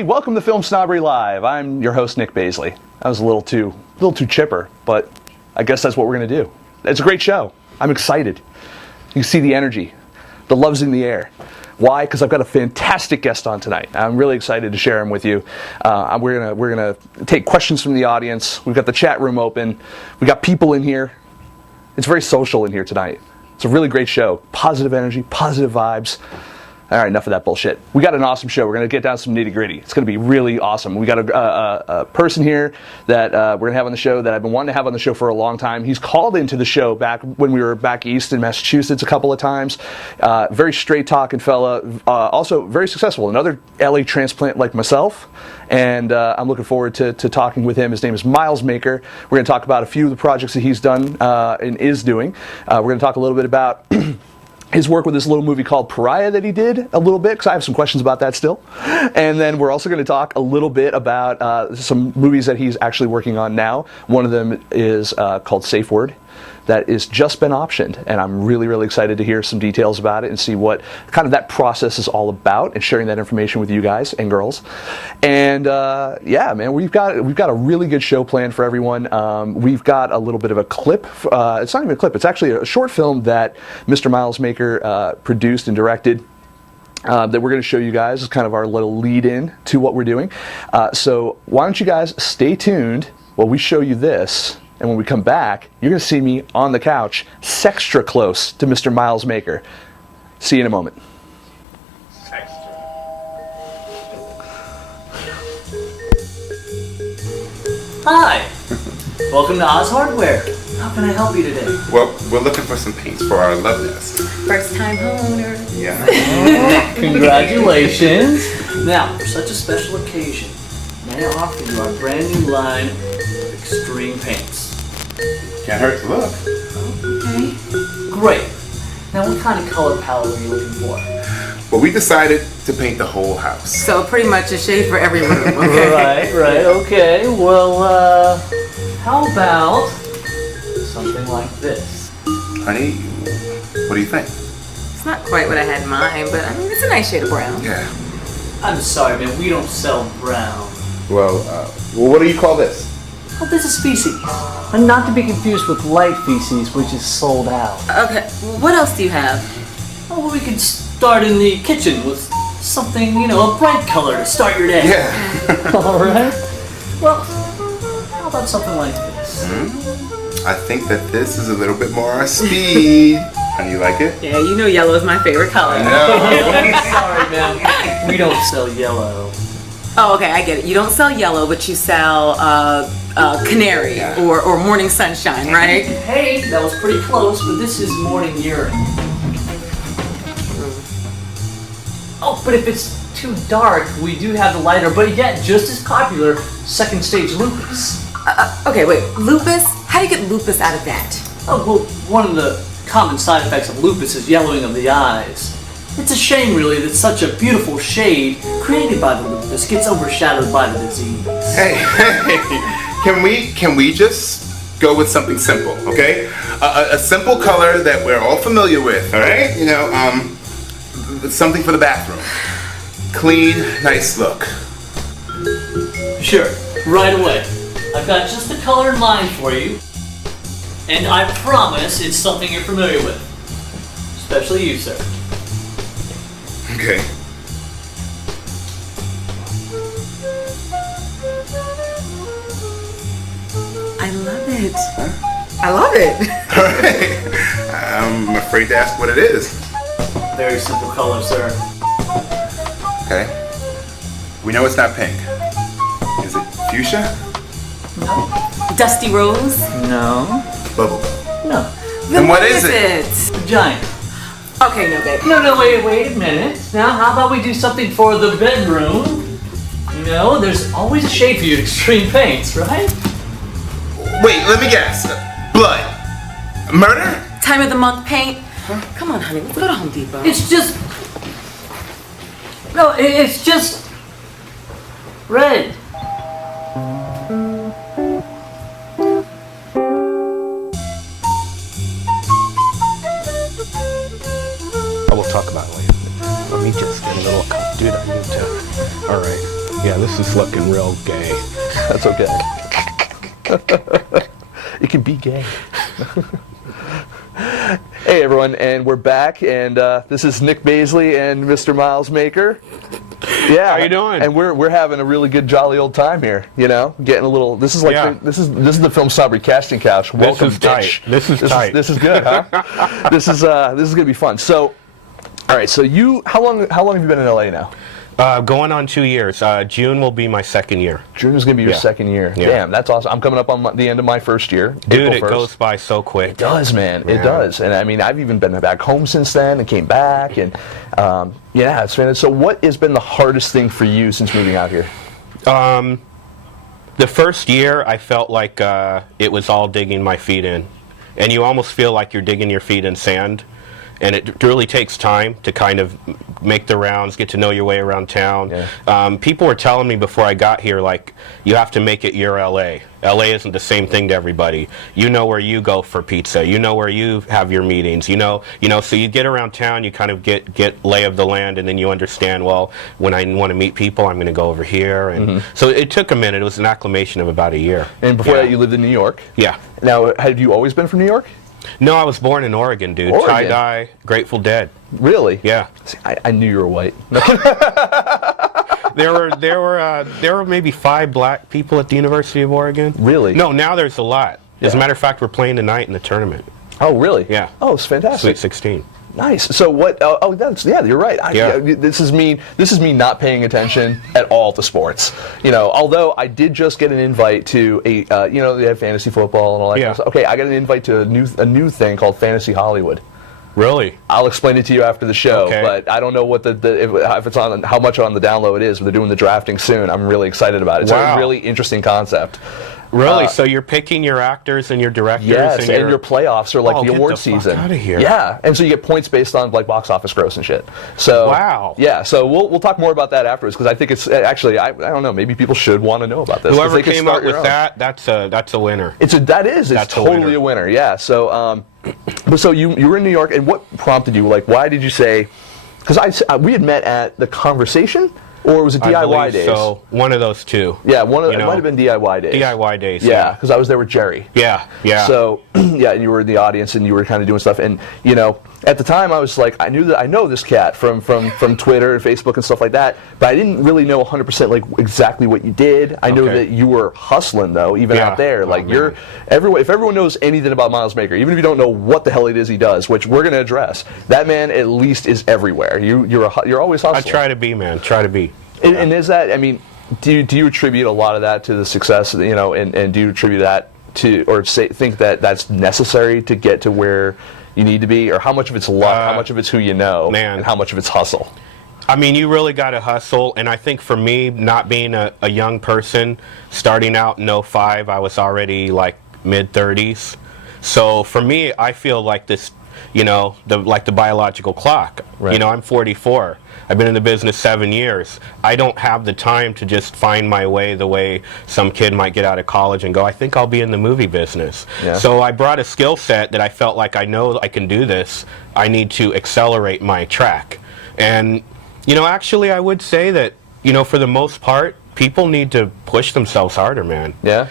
everybody. Welcome to FilmSnobbery Live. I'm your host, Nic Baisley. That was a little too chipper, but I guess that's what we're going to do. It's a great show. I'm excited. You can see the energy. The love's in the air. Why? Because I've got a fantastic guest on tonight. I'm really excited to share him with you. We're gonna take questions from the audience. We've got the chat room open. We've got people in here. It's very social in here tonight. It's a really great show. Positive energy, positive vibes. All right, enough of that bullshit. We got an awesome show. We're going to get down to some nitty-gritty. It's going to be really awesome. We got a person here that we're going to have on the show that I've been wanting to have on the show for a long time. He's called into the show back when we were back east in Massachusetts a couple of times. Very straight-talking fella. Also very successful. Another LA transplant like myself. And I'm looking forward to talking with him. His name is Miles Maker. We're going to talk about a few of the projects that he's done and is doing. We're going to talk a little bit about his work with this little movie called Pariah that he did a little bit, because I have some questions about that still. And then we're also going to talk a little bit about some movies that he's actually working on now. One of them is called SAFEWORD. That is just been optioned, and I'm really, really excited to hear some details about it and see what kind of that process is all about, and sharing that information with you guys and girls. And yeah, man, we've got a really good show planned for everyone. We've got a little bit of a clip. It's not even a clip. It's actually a short film that Mr. Miles Maker produced and directed. That we're going to show you guys as kind of our little lead-in to what we're doing. So why don't you guys stay tuned while we show you this. And when we come back, you're going to see me on the couch, sextra close to Mr. Miles Maker. See you in a moment. Hi! Welcome to Oz Hardware. How can I help you today? Well, we're looking for some paints for our love nest. First time homeowner. Yeah. Congratulations! Now, for such a special occasion, may I offer you our brand new line of extreme paints. Can't hurt to look. Okay. Great. Now, what kind of color palette are you looking for? Well, we decided to paint the whole house. So pretty much a shade for every room, okay? Right, okay. Well, how about something like this? Honey, what do you think? It's not quite what I had in mind, but I mean, it's a nice shade of brown. Yeah. I'm sorry, man, we don't sell brown. Well, what do you call this? Oh, this is feces. And not to be confused with light feces, which is sold out. Okay, what else do you have? Oh, well, we could start in the kitchen with something, you know, a bright color to start your day. Yeah. Alright. Well, how about something like this? I think that this is a little bit more our speed. Honey, you like it? Yeah, you know yellow is my favorite color. No. Sorry, man. We don't sell yellow. Oh, okay, I get it. You don't sell yellow, but you sell canary or morning sunshine, right? Hey, that was pretty close, but this is morning urine. Oh, but if it's too dark, we do have the lighter, but yet just as popular, second stage lupus. Okay, wait, lupus? How do you get lupus out of that? Oh, well, one of the common side effects of lupus is yellowing of the eyes. It's a shame, really, that such a beautiful shade created by the lupus gets overshadowed by the disease. Hey, can we just go with something simple, okay? A simple color that we're all familiar with, all right? You know, something for the bathroom. Clean, nice look. Sure, right away. I've got just the color in mind for you, and I promise it's something you're familiar with. Especially you, sir. Okay. I love it. Huh? I love it. All right. I'm afraid to ask what it is. Very simple color, sir. Okay. We know it's not pink. Is it fuchsia? No. Dusty rose? No. Bubble. No. Then what is it? Giant. Okay, no, babe. No, wait a minute. Now, how about we do something for the bedroom? You know, there's always a shade for you in extreme paints, right? Wait, let me guess. Blood. Murder? Time of the month paint? Huh? Come on, honey, let's go to Home Depot. It's just... No, it's just... red. We'll talk about it later. Let me just get a little... Dude, I need to... Alright. Yeah, this is looking real gay. That's okay. It can be gay. Hey everyone, and we're back, and this is Nic Baisley and Mr. Miles Maker. Yeah, how you doing? And we're having a really good, jolly old time here. You know, getting a little. This is like this is the FilmSnobbery casting couch. Welcome, this is tight. This is tight. This is good, huh? This is gonna be fun. So, all right. So how long have you been in LA now? Going on 2 years. June will be my second year. June is going to be your second year. Yeah. Damn, that's awesome. I'm coming up on the end of my first year. Dude, April it 1st. goes by so quick. It does, man. It does. And I mean, I've even been back home since then and came back. And yeah, it's been. So what has been the hardest thing for you since moving out here? The first year, I felt like it was all digging my feet in. And you almost feel like you're digging your feet in sand. And it really takes time to kind of make the rounds, get to know your way around town. Yeah. People were telling me before I got here, like, you have to make it your LA. LA isn't the same thing to everybody. You know where you go for pizza. You know where you have your meetings. You know. So you get around town, you kind of get lay of the land, and then you understand, well, when I want to meet people, I'm going to go over here. And so it took a minute. It was an acclimation of about a year. And before that, you lived in New York? Yeah. Now, had you always been from New York? No, I was born in Oregon, dude. Oregon. Tie-dye, Grateful Dead. Really? Yeah. See, I knew you were white. There were maybe 5 black people at the University of Oregon. Really? No, now there's a lot. As a matter of fact, we're playing tonight in the tournament. Oh, really? Yeah. Oh, it's fantastic. Sweet 16. Nice. So what? Oh, that's you're right. This is me not paying attention at all to sports. You know, although I did just get an invite to a they have fantasy football and all that kind of stuff. Okay, I got an invite to a new thing called Fantasy Hollywood. Really? I'll explain it to you after the show, Okay. but I don't know what if it's on how much on the download it is. But they're doing the drafting soon. I'm really excited about it. It's a really interesting concept. Really? So you're picking your actors and your directors? Yes, and your playoffs are like the get award the fuck season. Out of here. Yeah, and so you get points based on like box office gross and shit. So wow. Yeah, so we'll talk more about that afterwards because I think it's actually I don't know, maybe people should want to know about this. Whoever came up with that, that's a winner. It's totally a winner. Yeah. So but so you were in New York, and what prompted you? Like, why did you say? Because we had met at the Conversation. Or was it DIY days? So one of those two. Yeah, it might have been DIY days. DIY days. Yeah, because I was there with Jerry. Yeah. So yeah, and you were in the audience and you were kind of doing stuff, and at the time I was like, I know this cat from Twitter and Facebook and stuff like that, but I didn't really know 100% like exactly what you did. I know that you were hustling though, even out there. Like if everyone knows anything about Miles Maker, even if you don't know what the hell it is he does, which we're going to address, that man at least is everywhere. You're always hustling. I try to be, man. Try to be. And is that, I mean, do you attribute a lot of that to the success, and do you attribute that to, or think that that's necessary to get to where you need to be, or how much of it's luck, how much of it's who you know, and how much of it's hustle? I mean, you really got to hustle, and I think for me, not being a young person, starting out in 05, I was already like mid-30s. So for me, I feel like this, the biological clock. Right. I'm 44. I've been in the business 7 years. I don't have the time to just find my way the way some kid might get out of college and go, I think I'll be in the movie business. Yeah. So I brought a skill set that I felt like I know I can do this. I need to accelerate my track. And, actually I would say that, for the most part, people need to push themselves harder, man. Yeah.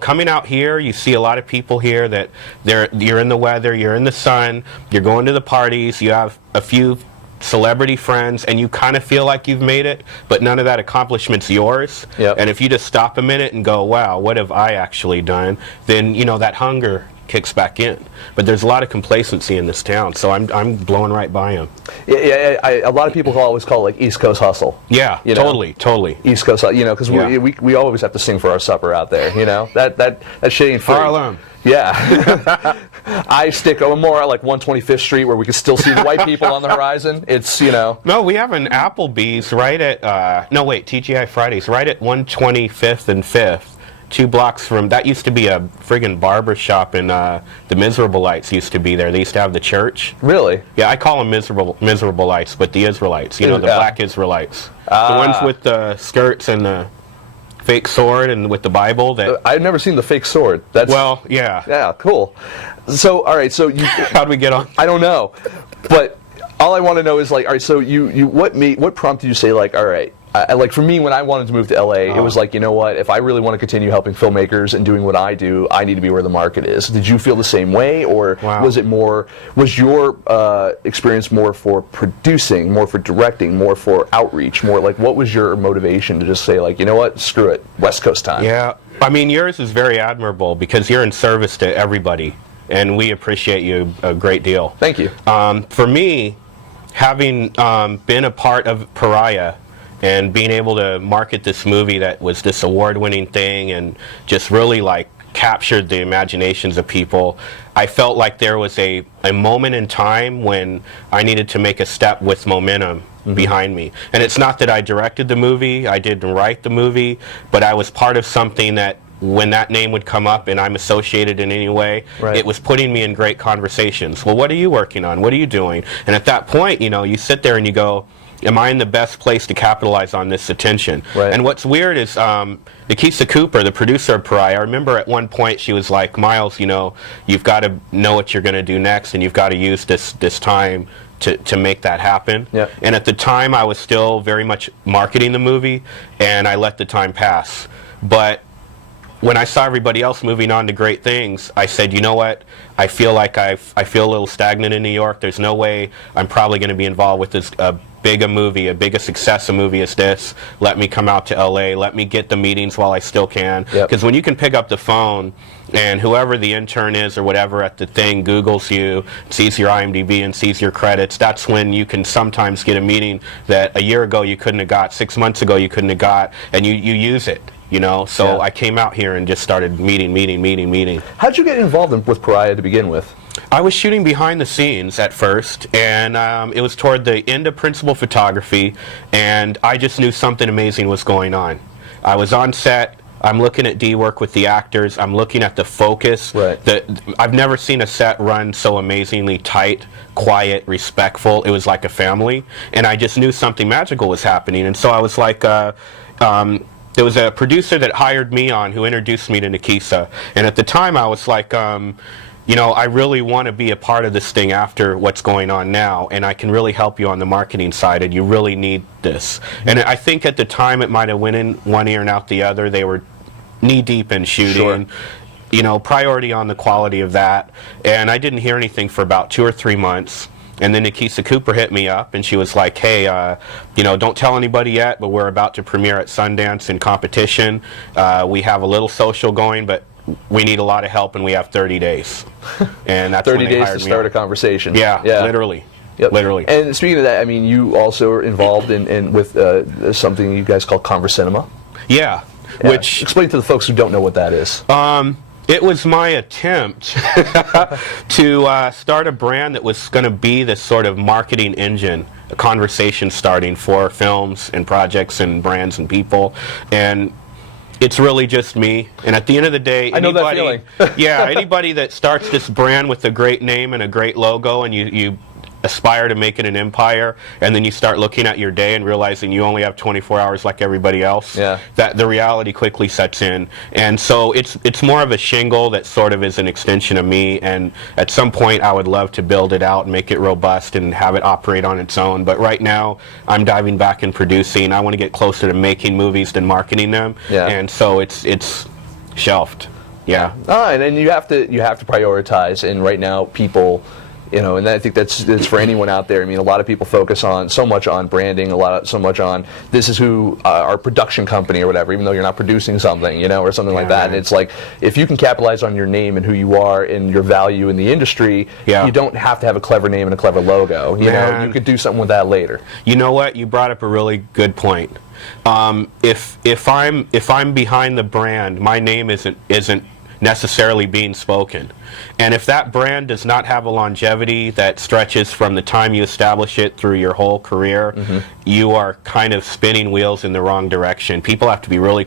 Coming out here, you see a lot of people here that you're in the weather, you're in the sun, you're going to the parties, you have a few celebrity friends, and you kind of feel like you've made it, but none of that accomplishment's yours. Yep. And if you just stop a minute and go, wow, what have I actually done, then that hunger kicks back in. But there's a lot of complacency in this town, so I'm blowing right by them. Yeah, a lot of people always call it like East Coast hustle. Yeah, totally. East Coast, because we always have to sing for our supper out there. That shit ain't free. Harlem. Yeah. I stick more like 125th Street where we can still see the white people on the horizon. It's, No, we have an Applebee's right at, TGI Fridays, right at 125th and 5th. 2 blocks from, that used to be a friggin' barber shop, and the Miserableites used to be there. They used to have the church. Really? Yeah, I call them Miserableites, but the Israelites, the black Israelites. The ones with the skirts and the fake sword and with the Bible. I've never seen the fake sword. Yeah. Yeah, cool. So, all right, so you... How'd we get on? I don't know, but all I want to know is like, all right, so what prompted you to say like, all right, like for me, when I wanted to move to LA, it was like, you know what? If I really want to continue helping filmmakers and doing what I do, I need to be where the market is. Did you feel the same way, or was it more? Was your experience more for producing, more for directing, more for outreach, more like what was your motivation to just say like, you know what? Screw it, West Coast time. Yeah, I mean, yours is very admirable because you're in service to everybody, and we appreciate you a great deal. Thank you. For me, having been a part of Pariah and being able to market this movie that was this award-winning thing and just really like captured the imaginations of people, I felt like there was a moment in time when I needed to make a step with momentum behind me. And it's not that I directed the movie, I didn't write the movie, but I was part of something that when that name would come up and I'm associated in any way, it was putting me in great conversations. Well, what are you working on? What are you doing? And at that point, you know, you sit there and you go, am I in the best place to capitalize on this attention? And what's weird is Nikisa Cooper, the producer of Pariah, I remember at one point she was like, Miles, you know, you've got to know what you're going to do next, and you've got to use this time to make that happen. And at the time I was still very much marketing the movie, and I let the time pass. But when I saw everybody else moving on to great things, I said, you know what, I feel like I feel a little stagnant in New York. There's no way I'm probably going to be involved with this big a success a movie as this. Let me come out to LA, let me get the meetings while I still can. Because when you can pick up the phone and whoever the intern is or whatever at the thing Googles you, sees your IMDb and sees your credits, that's when you can sometimes get a meeting that a year ago you couldn't have got, 6 months ago you couldn't have got, and you use it. You know, so I came out here and just started meeting. How'd you get involved with Pariah to begin with? I was shooting behind the scenes at first, and it was toward the end of principal photography, and I just knew something amazing was going on. I was on set, I'm looking at D work with the actors, I'm looking at the focus. I've never seen a set run so amazingly tight, quiet, respectful. It was like a family, and I just knew something magical was happening, and so I was like, there was a producer that hired me on who introduced me to Nikisa, and at the time I was like, you know, I really want to be a part of this thing after what's going on now, and I can really help you on the marketing side, and you really need this. And I think at the time it might have went in one ear and out the other. They were knee-deep in shooting. You know, priority on the quality of that, and I didn't hear anything for about 2 or 3 months. And then Nikisa Cooper hit me up, and she was like, hey, you know, don't tell anybody yet, but we're about to premiere at Sundance in competition. We have a little social going, but we need a lot of help, and we have 30 days. And that's 30 when they days hired to me start on. a conversation. Yeah, literally. Literally. And speaking of that, I mean, you also are involved in with something you guys call Conversinema. Which explain to the folks who don't know what that is. It was my attempt to start a brand that was going to be this sort of marketing engine, a conversation starting for films and projects and brands and people. And it's really just me. And at the end of the day, I know that feeling. Anybody that starts this brand with a great name and a great logo, and you aspire to make it an empire, and then you start looking at your day and realizing you only have 24 hours like everybody else, that the reality quickly sets in. And so it's more of a shingle that sort of is an extension of me, and at some point I would love to build it out and make it robust and have it operate on its own. But right now I'm diving back in producing. I want to get closer to making movies than marketing them, and so it's shelved. And then you have to prioritize, and right now people, you know, and I think that's for anyone out there. I mean, a lot of people focus so much on branding, so much on this is who our production company or whatever, even though you're not producing something, you know, or something like that. And it's like, if you can capitalize on your name and who you are and your value in the industry, you don't have to have a clever name and a clever logo. You know, you could do something with that later. You know what? You brought up a really good point. If I'm behind the brand, my name isn't necessarily being spoken. And if that brand does not have a longevity that stretches from the time you establish it through your whole career, you are kind of spinning wheels in the wrong direction. People have to be really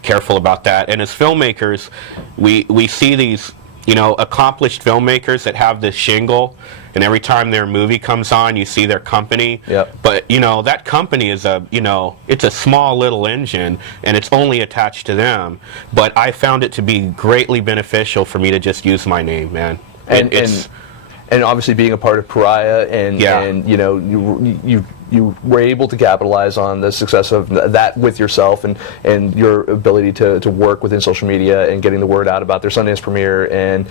careful about that. And as filmmakers, we see these, you know, accomplished filmmakers that have this shingle, and every time their movie comes on, you see their company. But, you know, that company is it's a small little engine, and it's only attached to them. But I found it to be greatly beneficial for me to just use my name, man. And obviously being a part of Pariah, and you know, you you were able to capitalize on the success of that with yourself and your ability to work within social media and getting the word out about their Sundance premiere and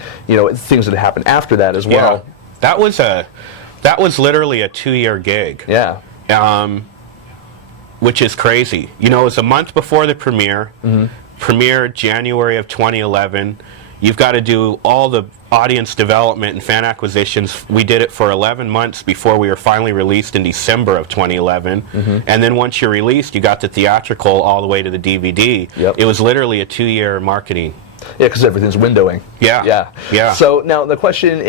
things that happened after that as well. Yeah. That was literally a 2-year gig. Yeah. Which is crazy. It was a month before the premiere. Premiere January of 2011. You've got to do all the audience development and fan acquisitions. We did it for 11 months before we were finally released in December of 2011. And then once you're released, you got the theatrical all the way to the DVD. Yep. It was literally a 2-year marketing. Yeah, because everything's windowing. Yeah. So now the question,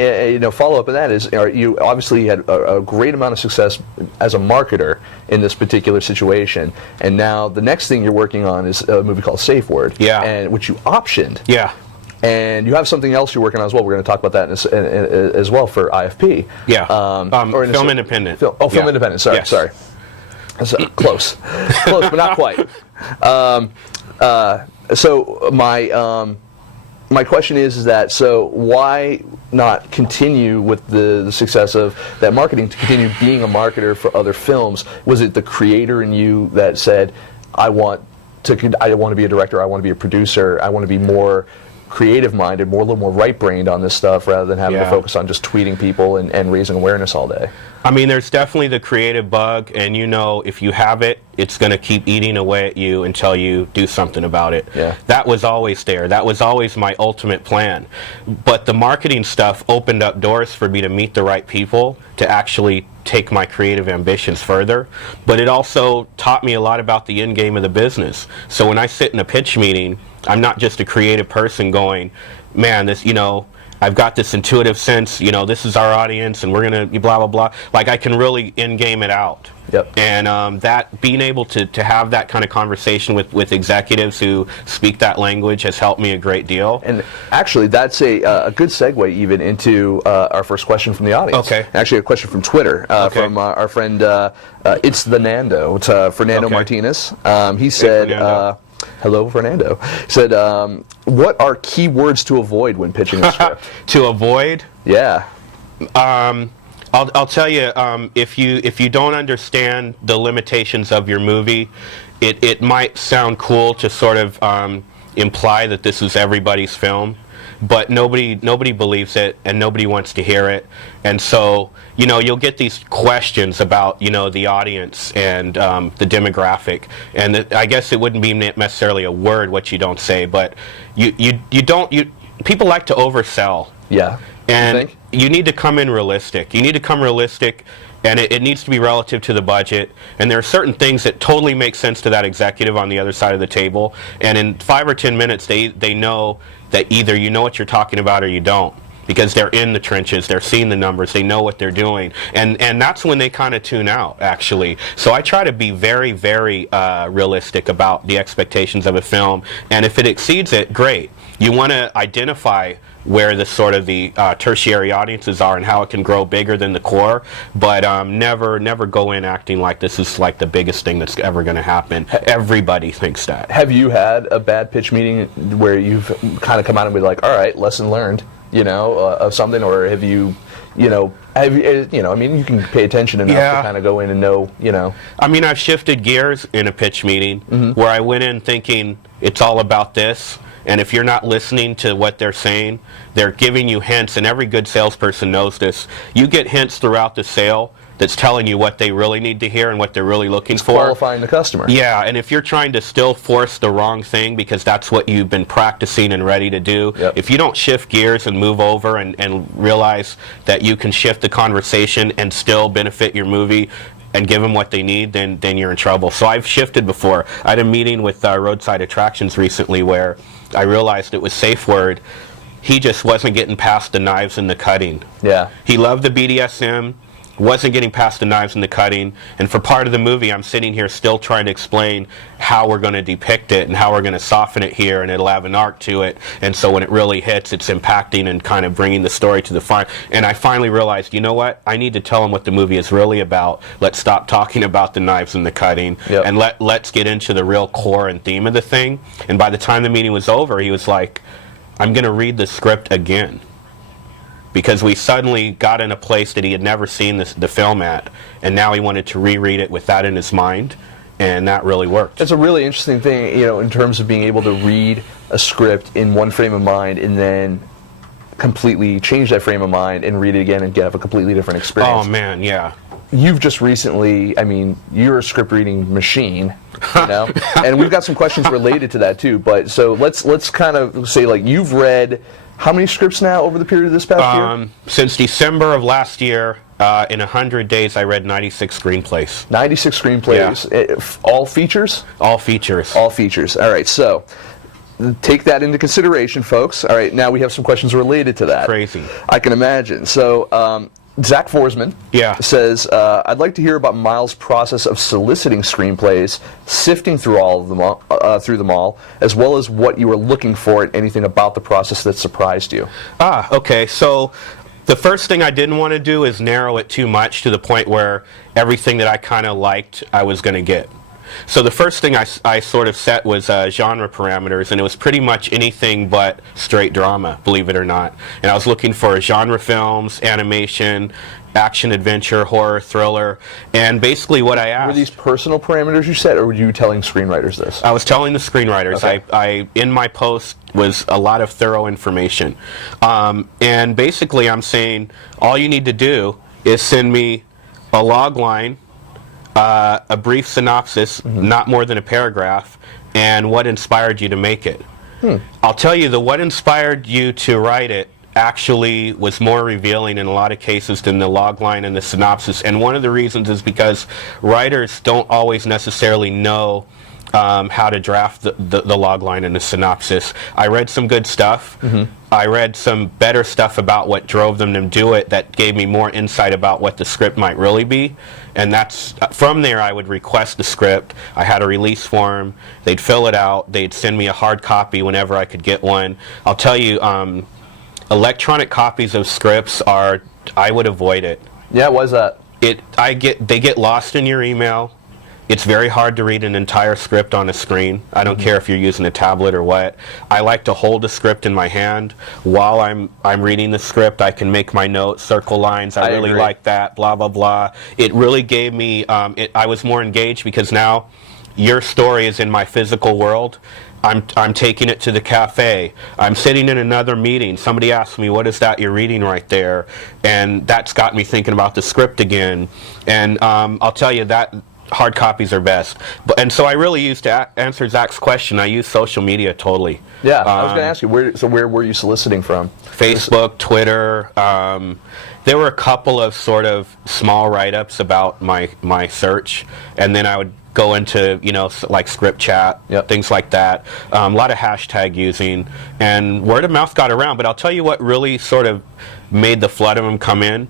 follow up on that is, you obviously had a great amount of success as a marketer in this particular situation, and now the next thing you're working on is a movie called SAFEWORD. Yeah. And which you optioned. Yeah. And you have something else you're working on as well. We're going to talk about that as well for IFP. Yeah. Or Film independent. Film independent. Sorry. Yes. Sorry. That's, close, but not quite. So my question is that, so why not continue with the success of that marketing to continue being a marketer for other films? Was it the creator in you that said, I want to be a director, I want to be a producer, I want to be more creative minded, a little more right brained on this stuff rather than having to focus on just tweeting people and raising awareness all day? I mean, there's definitely the creative bug, and if you have it, it's going to keep eating away at you until you do something about it. Yeah. That was always there. That was always my ultimate plan. But the marketing stuff opened up doors for me to meet the right people to actually take my creative ambitions further. But it also taught me a lot about the end game of the business. So when I sit in a pitch meeting, I'm not just a creative person going, man, this, I've got this intuitive sense, this is our audience and we're going to blah, blah, blah. Like, I can really in-game it out. Yep. And that being able to have that kind of conversation with executives who speak that language has helped me a great deal. And actually, that's a good segue even into our first question from the audience. Okay. Actually, a question from Twitter from our friend, It's the Nando. It's Fernando Martinez. He said... Fernando. Hello, Fernando. Said, what are key words to avoid when pitching a script? To avoid? Yeah. I'll tell you, if you don't understand the limitations of your movie, it might sound cool to sort of imply that this is everybody's film, but nobody believes it and nobody wants to hear it. And so, you'll get these questions about, the audience and the demographic. And I guess it wouldn't be necessarily a word what you don't say, but people like to oversell. Yeah. And you need to come in realistic. You need to come realistic, and it needs to be relative to the budget. And there are certain things that totally make sense to that executive on the other side of the table. And in 5 or 10 minutes, they know that either you know what you're talking about or you don't, because they're in the trenches, they're seeing the numbers, they know what they're doing, and that's when they kind of tune out, actually. So I try to be very, very realistic about the expectations of a film, and if it exceeds it, great. You want to identify where the sort of the tertiary audiences are and how it can grow bigger than the core, but never go in acting like this is like the biggest thing that's ever going to happen. Everybody thinks that. Have you had a bad pitch meeting where you've kind of come out and be like, all right, lesson learned, of something, or have you, I mean, you can pay attention enough to kind of go in and know, I mean, I've shifted gears in a pitch meeting where I went in thinking it's all about this. And if you're not listening to what they're saying, they're giving you hints, and every good salesperson knows this. You get hints throughout the sale that's telling you what they really need to hear and what they're really looking for. Qualifying the customer. Yeah, and if you're trying to still force the wrong thing because that's what you've been practicing and ready to do, if you don't shift gears and move over and realize that you can shift the conversation and still benefit your movie and give them what they need, then you're in trouble. So I've shifted before. I had a meeting with Roadside Attractions recently where I realized it was SAFEWORD. He just wasn't getting past the knives and the cutting. Yeah. He loved the BDSM, wasn't getting past the knives and the cutting, and for part of the movie I'm sitting here still trying to explain how we're going to depict it and how we're going to soften it here, and it'll have an arc to it, and so when it really hits, it's impacting and kind of bringing the story to the front. And I finally realized, you know what, I need to tell him what the movie is really about. Let's stop talking about the knives and the cutting, and let's get into the real core and theme of the thing. And by the time the meeting was over, he was like, I'm going to read the script again. because we suddenly got in a place that he had never seen the film at, and now he wanted to reread it with that in his mind, and that really worked. It's a really interesting thing, you know, in terms of being able to read a script in one frame of mind and then completely change that frame of mind and read it again and have a completely different experience. Oh man, yeah. You've just recently, I mean, you're a script reading machine, you know, and we've got some questions related to that too. But so let's kind of say, like, you've read how many scripts now over the period of this past year? Since December of last year, in 100 days, I read 96 screenplays. 96 screenplays, all features? All features. All features. All right, so take that into consideration, folks. All right, now we have some questions related to that. Crazy. I can imagine. So, Zach Forsman says, I'd like to hear about Miles' process of soliciting screenplays, sifting through them all, as well as what you were looking for and anything about the process that surprised you. Okay. So the first thing I didn't want to do is narrow it too much to the point where everything that I kind of liked I was going to get. So the first thing I sort of set was genre parameters, and it was pretty much anything but straight drama, believe it or not. And I was looking for genre films, animation, action, adventure, horror, thriller, and basically what I asked... Were these personal parameters you set, or were you telling screenwriters this? I was telling the screenwriters. Okay. I in my post was a lot of thorough information. And basically I'm saying all you need to do is send me a log line, a brief synopsis, not more than a paragraph, and what inspired you to make it. I'll tell you, what inspired you to write it actually was more revealing in a lot of cases than the log line and the synopsis. And one of the reasons is because writers don't always necessarily know how to draft the log line and the synopsis. I read some good stuff. I read some better stuff about what drove them to do it that gave me more insight about what the script might really be. And that's from there I would request the script. I had a release form. They'd fill it out. They'd send me a hard copy whenever I could get one. I'll tell you, electronic copies of scripts I would avoid it. Yeah, why is that? They get lost in your email. It's very hard to read an entire script on a screen. I don't care if you're using a tablet or what. I like to hold the script in my hand while I'm reading the script. I can make my notes, circle lines. I really agree. like that, blah, blah, blah. It really gave me, I was more engaged because now your story is in my physical world. I'm taking it to the cafe. I'm sitting in another meeting. Somebody asks me, what is that you're reading right there? And that's got me thinking about the script again. And I'll tell you that hard copies are best. And so I really used, to answer Zach's question, I use social media totally. Yeah, I was going to ask you, where were you soliciting from? Facebook, Twitter. There were a couple of sort of small write-ups about my search, and then I would go into, like script chat, things like that. A lot of hashtag using, and word of mouth got around. But I'll tell you what really sort of made the flood of them come in.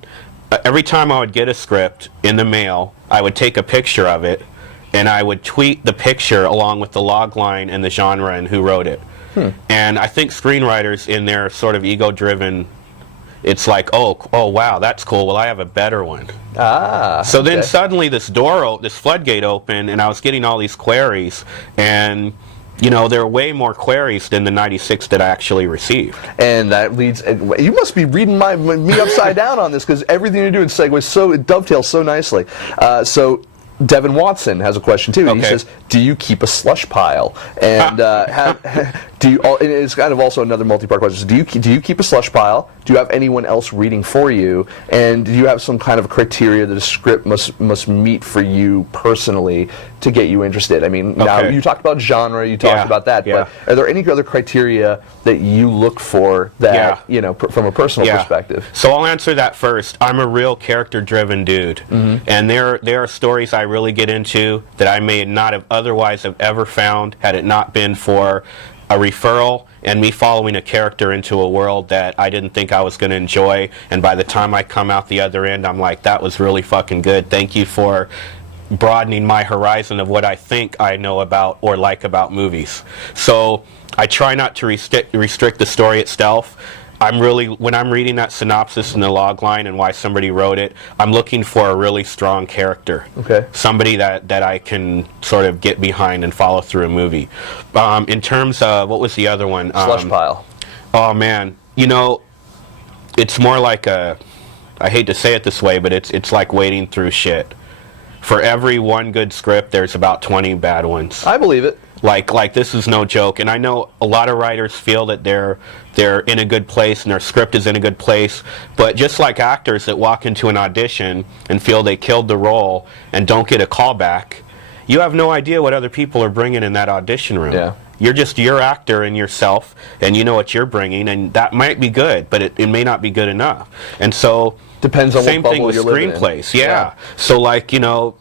Every time I would get a script in the mail, I would take a picture of it, and I would tweet the picture along with the log line and the genre and who wrote it. And I think screenwriters, in their sort of ego-driven, it's like, oh wow, that's cool. Well, I have a better one. So then suddenly this floodgate opened, and I was getting all these queries, and there are way more queries than the 96 that I actually received. And that leads, you must be reading me upside down on this, because everything you do in segues it dovetails so nicely. So Devin Watson has a question too. Okay. He says, do you keep a slush pile? And and it's kind of also another multi-part question. Do you keep a slush pile? Do you have anyone else reading for you? And do you have some kind of criteria that a script must meet for you personally to get you interested? I mean, now you talked about genre, you talked about that, but are there any other criteria that you look for that, from a personal perspective? So I'll answer that first. I'm a real character-driven dude, and there are stories I really get into that I may not have otherwise have ever found had it not been for a referral and me following a character into a world that I didn't think I was going to enjoy, and by the time I come out the other end, I'm like, that was really fucking good. Thank you for broadening my horizon of what I think I know about or like about movies. So I try not to restrict the story itself. When I'm reading that synopsis and the log line and why somebody wrote it, I'm looking for a really strong character. Okay. Somebody that I can sort of get behind and follow through a movie. In terms of, what was the other one? Slush pile. Oh man, it's more like a, I hate to say it this way, but it's like wading through shit. For every one good script, there's about 20 bad ones. I believe it. Like this is no joke, and I know a lot of writers feel that they're in a good place and their script is in a good place, but just like actors that walk into an audition and feel they killed the role and don't get a call back, you have no idea what other people are bringing in that audition room. Yeah. You're just your actor and yourself, and you know what you're bringing, and that might be good, but it may not be good enough. And so Depends on same what thing bubble with you're living in. screenplays. Yeah. So like, you know,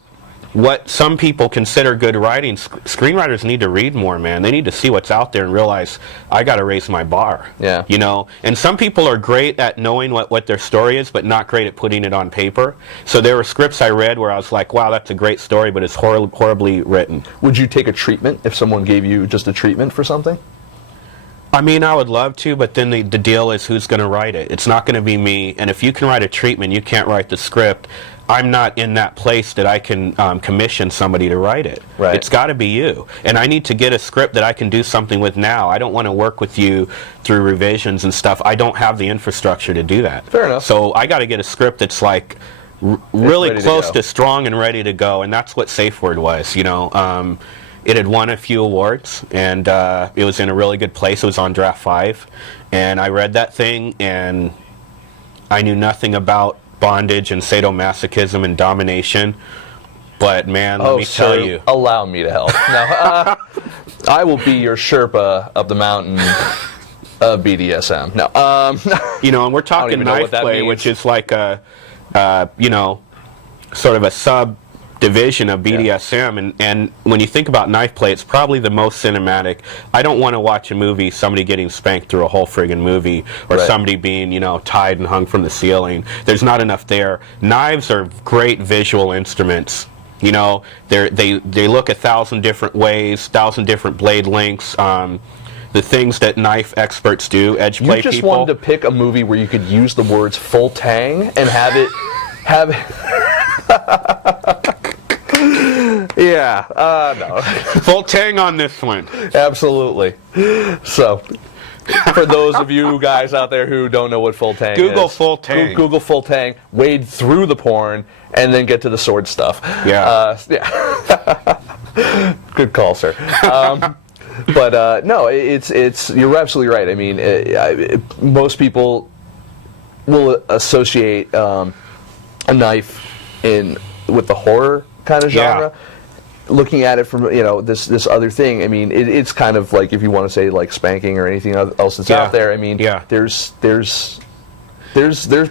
what some people consider good writing, screenwriters need to read more, man. They need to see what's out there and realize, I got to raise my bar. Yeah. You know, and some people are great at knowing what their story is, but not great at putting it on paper. So there were scripts I read where I was like, wow, that's a great story, but it's horribly written. Would you take a treatment if someone gave you just a treatment for something? I mean, I would love to, but then the deal is who's going to write it. It's not going to be me, and if you can write a treatment, you can't write the script. I'm not in that place that I can commission somebody to write it. Right. It's got to be you. And I need to get a script that I can do something with now. I don't want to work with you through revisions and stuff. I don't have the infrastructure to do that. Fair enough. So I got to get a script that's like really ready to close go. to strong and ready to go, and that's what SAFEWORD was, you know. It had won a few awards, and it was in a really good place. It was on draft 5, and I read that thing, and I knew nothing about bondage and sadomasochism and domination, but man, let me tell you. Allow me to help. Now, I will be your Sherpa up the mountain of BDSM. No, You know, and we're talking even know knife what that play, means. which is like a, you know, sort of a subdivision of BDSM, and when you think about knife play, it's probably the most cinematic. I don't want to watch a movie, somebody getting spanked through a whole friggin' movie, or Right. somebody being, you know, tied and hung from the ceiling. There's not enough there. Knives are great visual instruments. You know, they look 1,000 different ways, 1,000 different blade lengths. The things that knife experts do, edge play you just people. wanted to pick a movie where you could use the words full tang and have it. Yeah, no, Full tang on this one. absolutely. So, for those of you guys out there who don't know what full tang Google is, full tang. Google full tang, wade through the porn, and then get to the sword stuff. Yeah. Yeah. Good call, sir. But no, it's you're absolutely right. I mean, most people will associate a knife with the horror kind of genre. Yeah. Looking at it from this other thing, I mean, it's kind of like, if you want to say like spanking or anything else that's Yeah. out there. I mean, Yeah. there's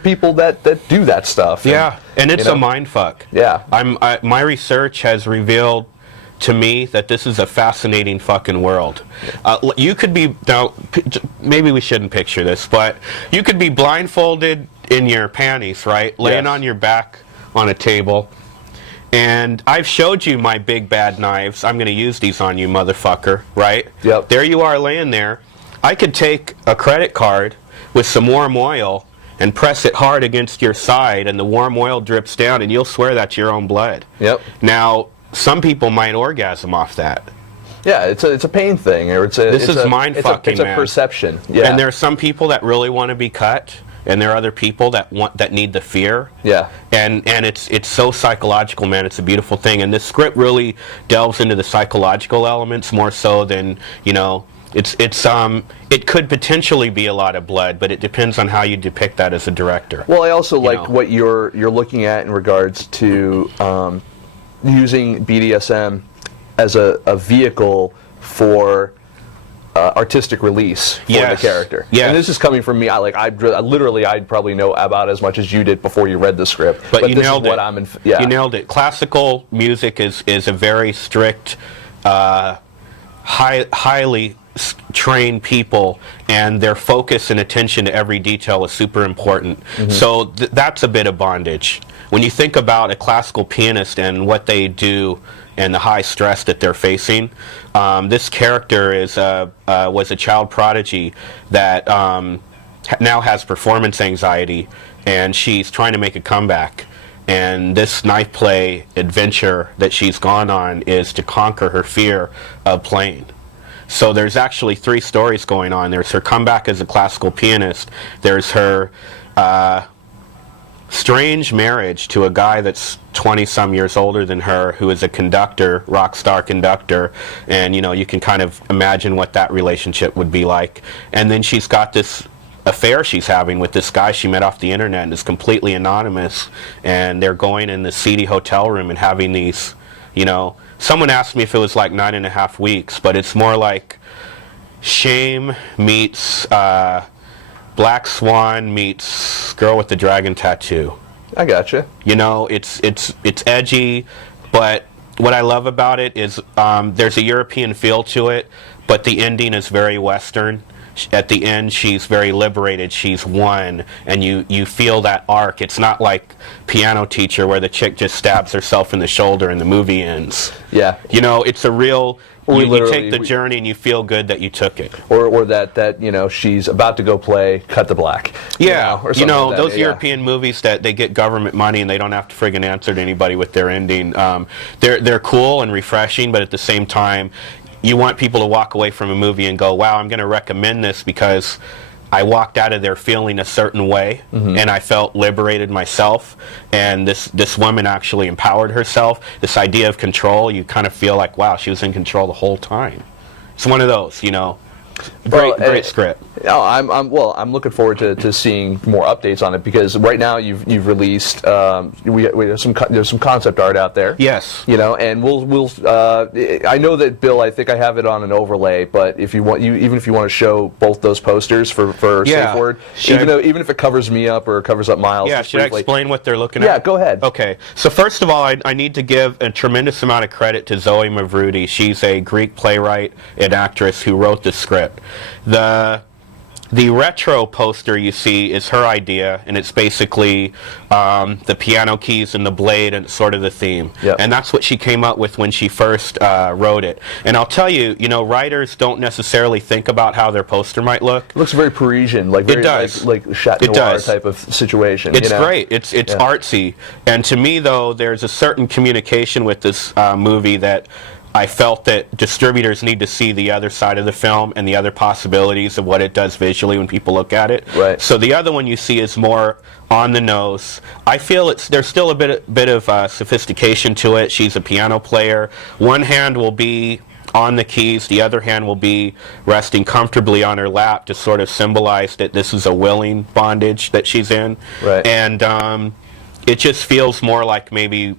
people that do that stuff. Yeah, and it's you know, a mind fuck. Yeah. My research has revealed to me that this is a fascinating fucking world. You could be, now, maybe we shouldn't picture this, but you could be blindfolded in your panties, right? Laying Yes. on your back on a table. And I've showed you my big bad knives. I'm going to use these on you, motherfucker, right? Yep. There you are laying there. I could take a credit card with some warm oil and press it hard against your side, and the warm oil drips down, and you'll swear that's your own blood. Yep. Now, some people might orgasm off that. Yeah, it's a pain thing, or it's is mind fucking, It's a man. perception. Yeah. And there are some people that really want to be cut, and there are other people that need the fear. Yeah. And it's so psychological, man. It's a beautiful thing, and this script really delves into the psychological elements more so than, you know, it could potentially be a lot of blood, but it depends on how you depict that as a director. Well, I also like know. what you're looking at in regards to using BDSM as a vehicle for artistic release for the Yes. character. Yes. And this is coming from me. I'd probably know about as much as you did before you read the script. But you this nailed is what it. I'm yeah. You nailed it. Classical music is a very strict, highly trained people, and their focus and attention to every detail is super important. So that's a bit of bondage. When you think about a classical pianist and what they do and the high stress that they're facing, this character was a child prodigy that now has performance anxiety, and she's trying to make a comeback. And this knife play adventure that she's gone on is to conquer her fear of playing. So there's actually 3 stories going on. There's her comeback as a classical pianist. There's her strange marriage to a guy that's 20-some years older than her, who is a conductor, rock star conductor, and you can kind of imagine what that relationship would be like. And then she's got this affair she's having with this guy she met off the internet and is completely anonymous, and they're going in this seedy hotel room and having these, someone asked me if it was like 9.5 weeks, but it's more like Shame meets Black Swan meets Girl with the Dragon Tattoo. I gotcha. It's edgy, but what I love about it is there's a European feel to it, but the ending is very Western. At the end, she's very liberated. She's won, and you feel that arc. It's not like Piano Teacher, where the chick just stabs herself in the shoulder and the movie ends. Yeah. It's a real. You take the journey and you feel good that you took it. Or that she's about to go play Cut the Black. Yeah, or something like that. Those European movies that they get government money and they don't have to friggin' answer to anybody with their ending. They're cool and refreshing, but at the same time, you want people to walk away from a movie and go, wow, I'm going to recommend this because I walked out of there feeling a certain way, and I felt liberated myself, and this woman actually empowered herself. This idea of control, you kind of feel like, wow, she was in control the whole time. It's one of those, great script. I'm looking forward to seeing more updates on it, because right now you've released we have there's some concept art out there. Yes. And we'll I know that Bill, I think I have it on an overlay, but if you want, even if you want to show both those posters for SAFEWORD, even if it covers me up or covers up Miles. Yeah, should I explain what they're looking at? Yeah, go ahead. Okay, so first of all, I need to give a tremendous amount of credit to Zoe Mavrudi. She's a Greek playwright and actress who wrote the script. The retro poster you see is her idea, and it's basically the piano keys and the blade and sort of the theme. Yep. And that's what she came up with when she first wrote it. And I'll tell you, writers don't necessarily think about how their poster might look. It looks very Parisian, like very, it does. like Chat Noir type of situation. It's great. It's artsy. And to me, though, there's a certain communication with this movie that I felt that distributors need to see the other side of the film and the other possibilities of what it does visually when people look at it. Right. So the other one you see is more on the nose. I feel there's still a bit of sophistication to it. She's a piano player. One hand will be on the keys, the other hand will be resting comfortably on her lap to sort of symbolize that this is a willing bondage that she's in. Right. And it just feels more like maybe,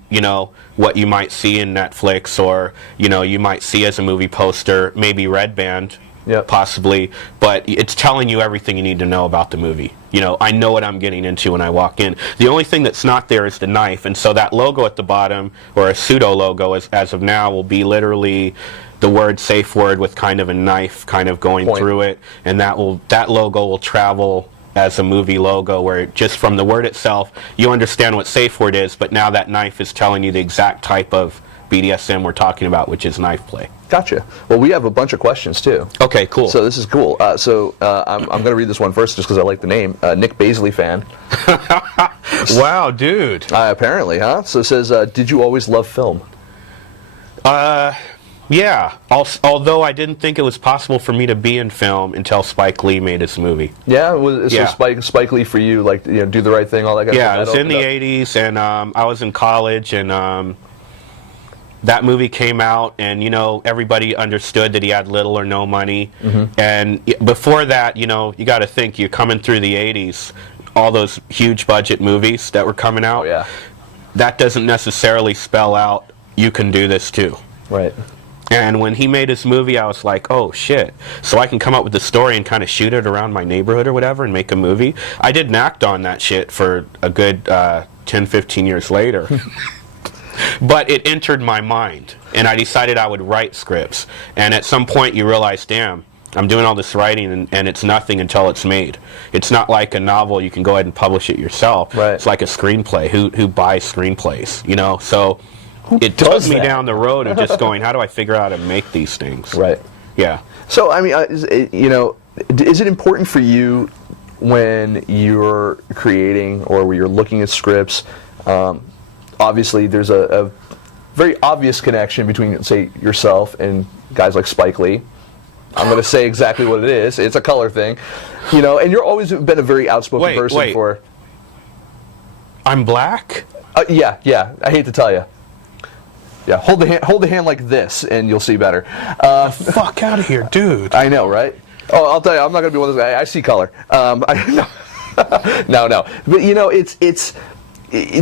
what you might see in Netflix, or, you might see as a movie poster, maybe Red Band, possibly, but it's telling you everything you need to know about the movie. I know what I'm getting into when I walk in. The only thing that's not there is the knife, and so that logo at the bottom, or a pseudo logo as of now, will be literally the word SAFEWORD with kind of a knife kind of going through it, and that logo will travel as a movie logo, where just from the word itself you understand what SAFEWORD is, but now that knife is telling you the exact type of BDSM we're talking about, which is knife play. Gotcha. Well, we have a bunch of questions too. Okay, cool. So this is cool. I'm going to read this one first just because I like the name. Nic Baisley fan. Wow, dude. Apparently, huh? So it says, did you always love film? Yeah, although I didn't think it was possible for me to be in film until Spike Lee made his movie. Yeah, Spike Lee for you, like, Do the Right Thing, all that kind of stuff? Yeah, it was in the 80s, and I was in college, and that movie came out, and everybody understood that he had little or no money. And before that, you got to think, you're coming through the 80s, all those huge budget movies that were coming out. Oh, yeah. That doesn't necessarily spell out you can do this too. Right. And when he made his movie, I was like, oh shit, so I can come up with the story and kind of shoot it around my neighborhood or whatever and make a movie. I didn't act on that shit for a good 10, 15 years later. But it entered my mind, and I decided I would write scripts. And at some point you realize, damn, I'm doing all this writing, and it's nothing until it's made. It's not like a novel, you can go ahead and publish it yourself. Right. It's like a screenplay. Who buys screenplays, So it took me down the road of just going, how do I figure out how to make these things? Right. Yeah. So, I mean, is it important for you when you're creating or when you're looking at scripts? Obviously, there's a very obvious connection between, say, yourself and guys like Spike Lee. I'm going to say exactly what it is. It's a color thing. And you're always been a very outspoken person for... I'm black? Yeah. I hate to tell you. Yeah, hold the hand like this, and you'll see better. Fuck out of here, dude. I know, right? Oh, I'll tell you, I'm not gonna be one of those guys. I see color. No. But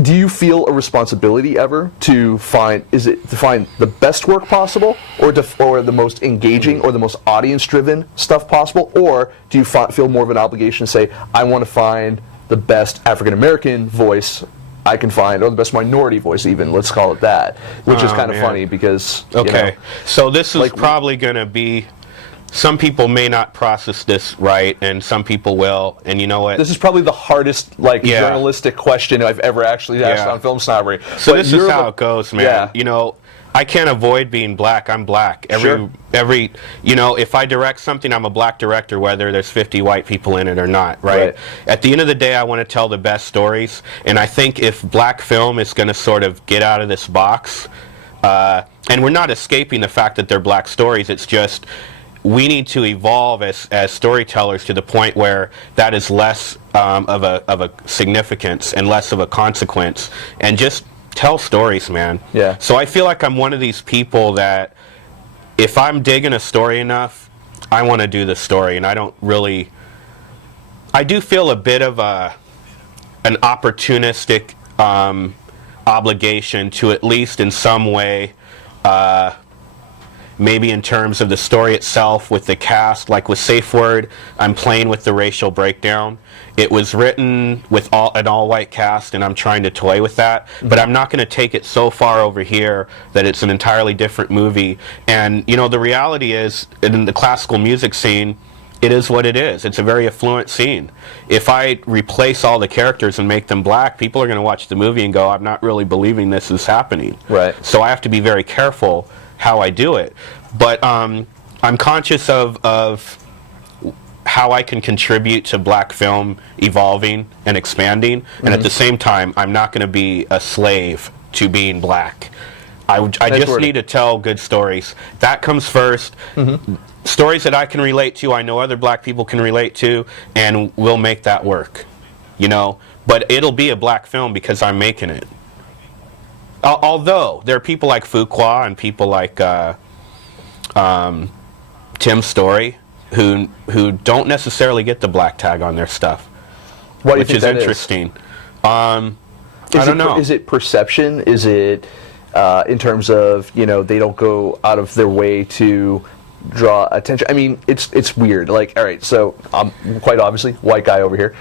do you feel a responsibility ever to find the best work possible, or the most engaging or the most audience-driven stuff possible, or do you feel more of an obligation to say, I want to find the best African American voice I can find, or the best minority voice even, let's call it that, which is kind of funny because, okay, so this is probably going to be, some people may not process this right, and some people will, and you know what? This is probably the hardest, journalistic question I've ever actually asked on Film Snobbery. So this is how it goes, man. Yeah. You know, I can't avoid being black. I'm black. Every you know, if I direct something, I'm a black director, whether there's 50 white people in it or not, right? At the end of the day, I want to tell the best stories, and I think if black film is going to sort of get out of this box, and we're not escaping the fact that they're black stories, it's just we need to evolve as storytellers to the point where that is less of a significance and less of a consequence, and just tell stories, man. Yeah. So I feel like I'm one of these people that if I'm digging a story enough, I want to do the story, and I don't really. I do feel a bit of an opportunistic obligation to at least in some way. Maybe in terms of the story itself with the cast, like with SAFEWORD, I'm playing with the racial breakdown. It was written with an all-white cast, and I'm trying to toy with that, but I'm not going to take it so far over here that it's an entirely different movie. And, you know, the reality is, in the classical music scene, it is what it is. It's a very affluent scene. If I replace all the characters and make them black, people are going to watch the movie and go, I'm not really believing this is happening. Right. So I have to be very careful how I do it. But I'm conscious of how I can contribute to black film evolving and expanding, and at the same time, I'm not going to be a slave to being black. I just need to tell good stories. That comes first. Stories that I can relate to, I know other black people can relate to, and we'll make that work. You know, but it'll be a black film because I'm making it. Although there are people like Fuqua and people like Tim Story who don't necessarily get the black tag on their stuff, which is interesting. I don't know. Is it perception? Is it in terms of, you know, they don't go out of their way to draw attention? I mean, it's weird. Like, all right, so I'm quite obviously white guy over here.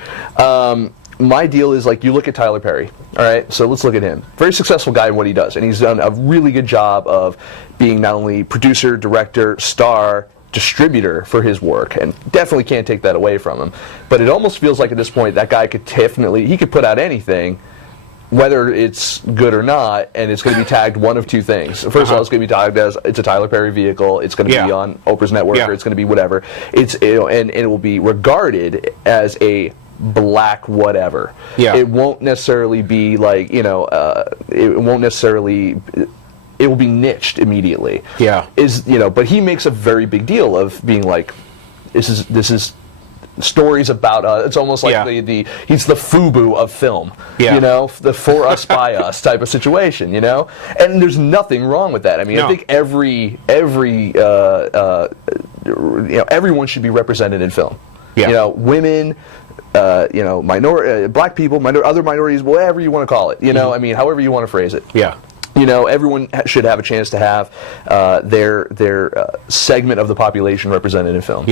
My deal is, like, you look at Tyler Perry, all right? So let's look at him. Very successful guy in what he does, and he's done a really good job of being not only producer, director, star, distributor for his work, and definitely can't take that away from him. But it almost feels like at this point that guy could he could put out anything, whether it's good or not, and it's going to be tagged one of two things. First of all, it's going to be tagged as it's a Tyler Perry vehicle. It's going to be on Oprah's network, or it's going to be whatever. And it will be regarded as a black whatever. It won't necessarily be like, you know, it will be niched immediately. But he makes a very big deal of being like, this is stories about it's almost like he's the FUBU of film. You know, the for us by us type of situation, you know? And there's nothing wrong with that. I mean, I think every everyone should be represented in film. You know, women, you know, black people, other minorities, whatever you want to call it. You know, I mean, however you want to phrase it. You know, everyone should have a chance to have their segment of the population represented in film.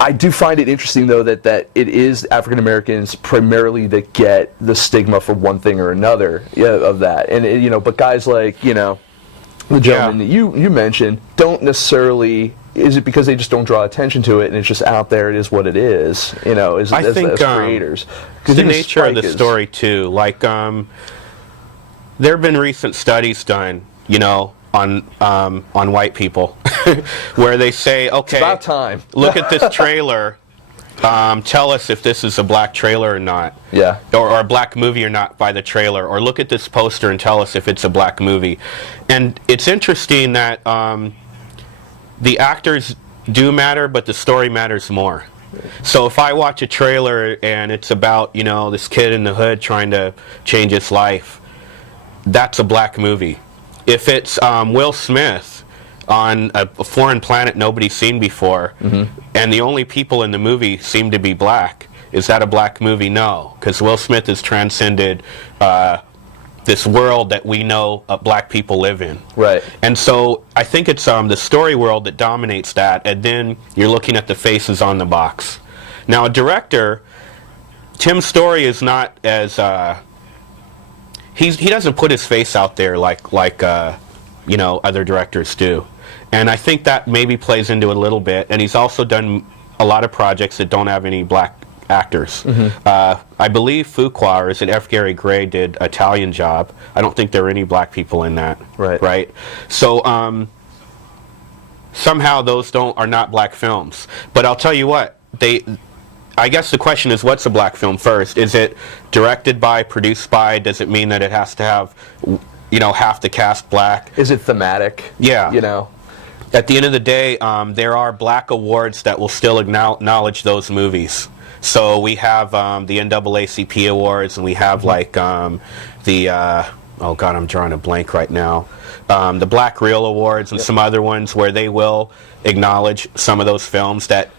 I do find it interesting, though, that it is African Americans primarily that get the stigma for one thing or another of that. And, you know, but guys like, you know, the gentleman that you mentioned don't necessarily. Is it because they just don't draw attention to it and it's just out there? It is what it is. You know, as creators. It's the nature of the story too. Like, there have been recent studies done, you know, on white people, where they say, okay, it's about time. Look at this trailer. Tell us if this is a black trailer or not. Or a black movie or not by the trailer. Or look at this poster and tell us if it's a black movie. And it's interesting that the actors do matter, but the story matters more. So if I watch a trailer and it's about, you know, this kid in the hood trying to change his life, that's a black movie. If it's Will Smith on a foreign planet nobody's seen before, and the only people in the movie seem to be black, is that a black movie? No, because Will Smith has transcended this world that we know black people live in. Right. And so I think it's the story world that dominates that, and then you're looking at the faces on the box. Now, a director, Tim Story is not as he doesn't put his face out there like you know, other directors do, and I think that maybe plays into it a little bit. And he's also done a lot of projects that don't have any black actors. I believe Fuqua, or is it F. Gary Gray, did Italian Job. I don't think there are any black people in that. Right. So somehow those are not black films. But I'll tell you what, I guess the question is, what's a black film first? Is it directed by, produced by? Does it mean that it has to have, you know, half the cast black? Is it thematic? Yeah. You know? At the end of the day, there are black awards that will still acknowledge those movies. So we have the NAACP awards, and we have like the oh god, I'm drawing a blank right now. The Black Reel Awards and some other ones where they will acknowledge some of those films that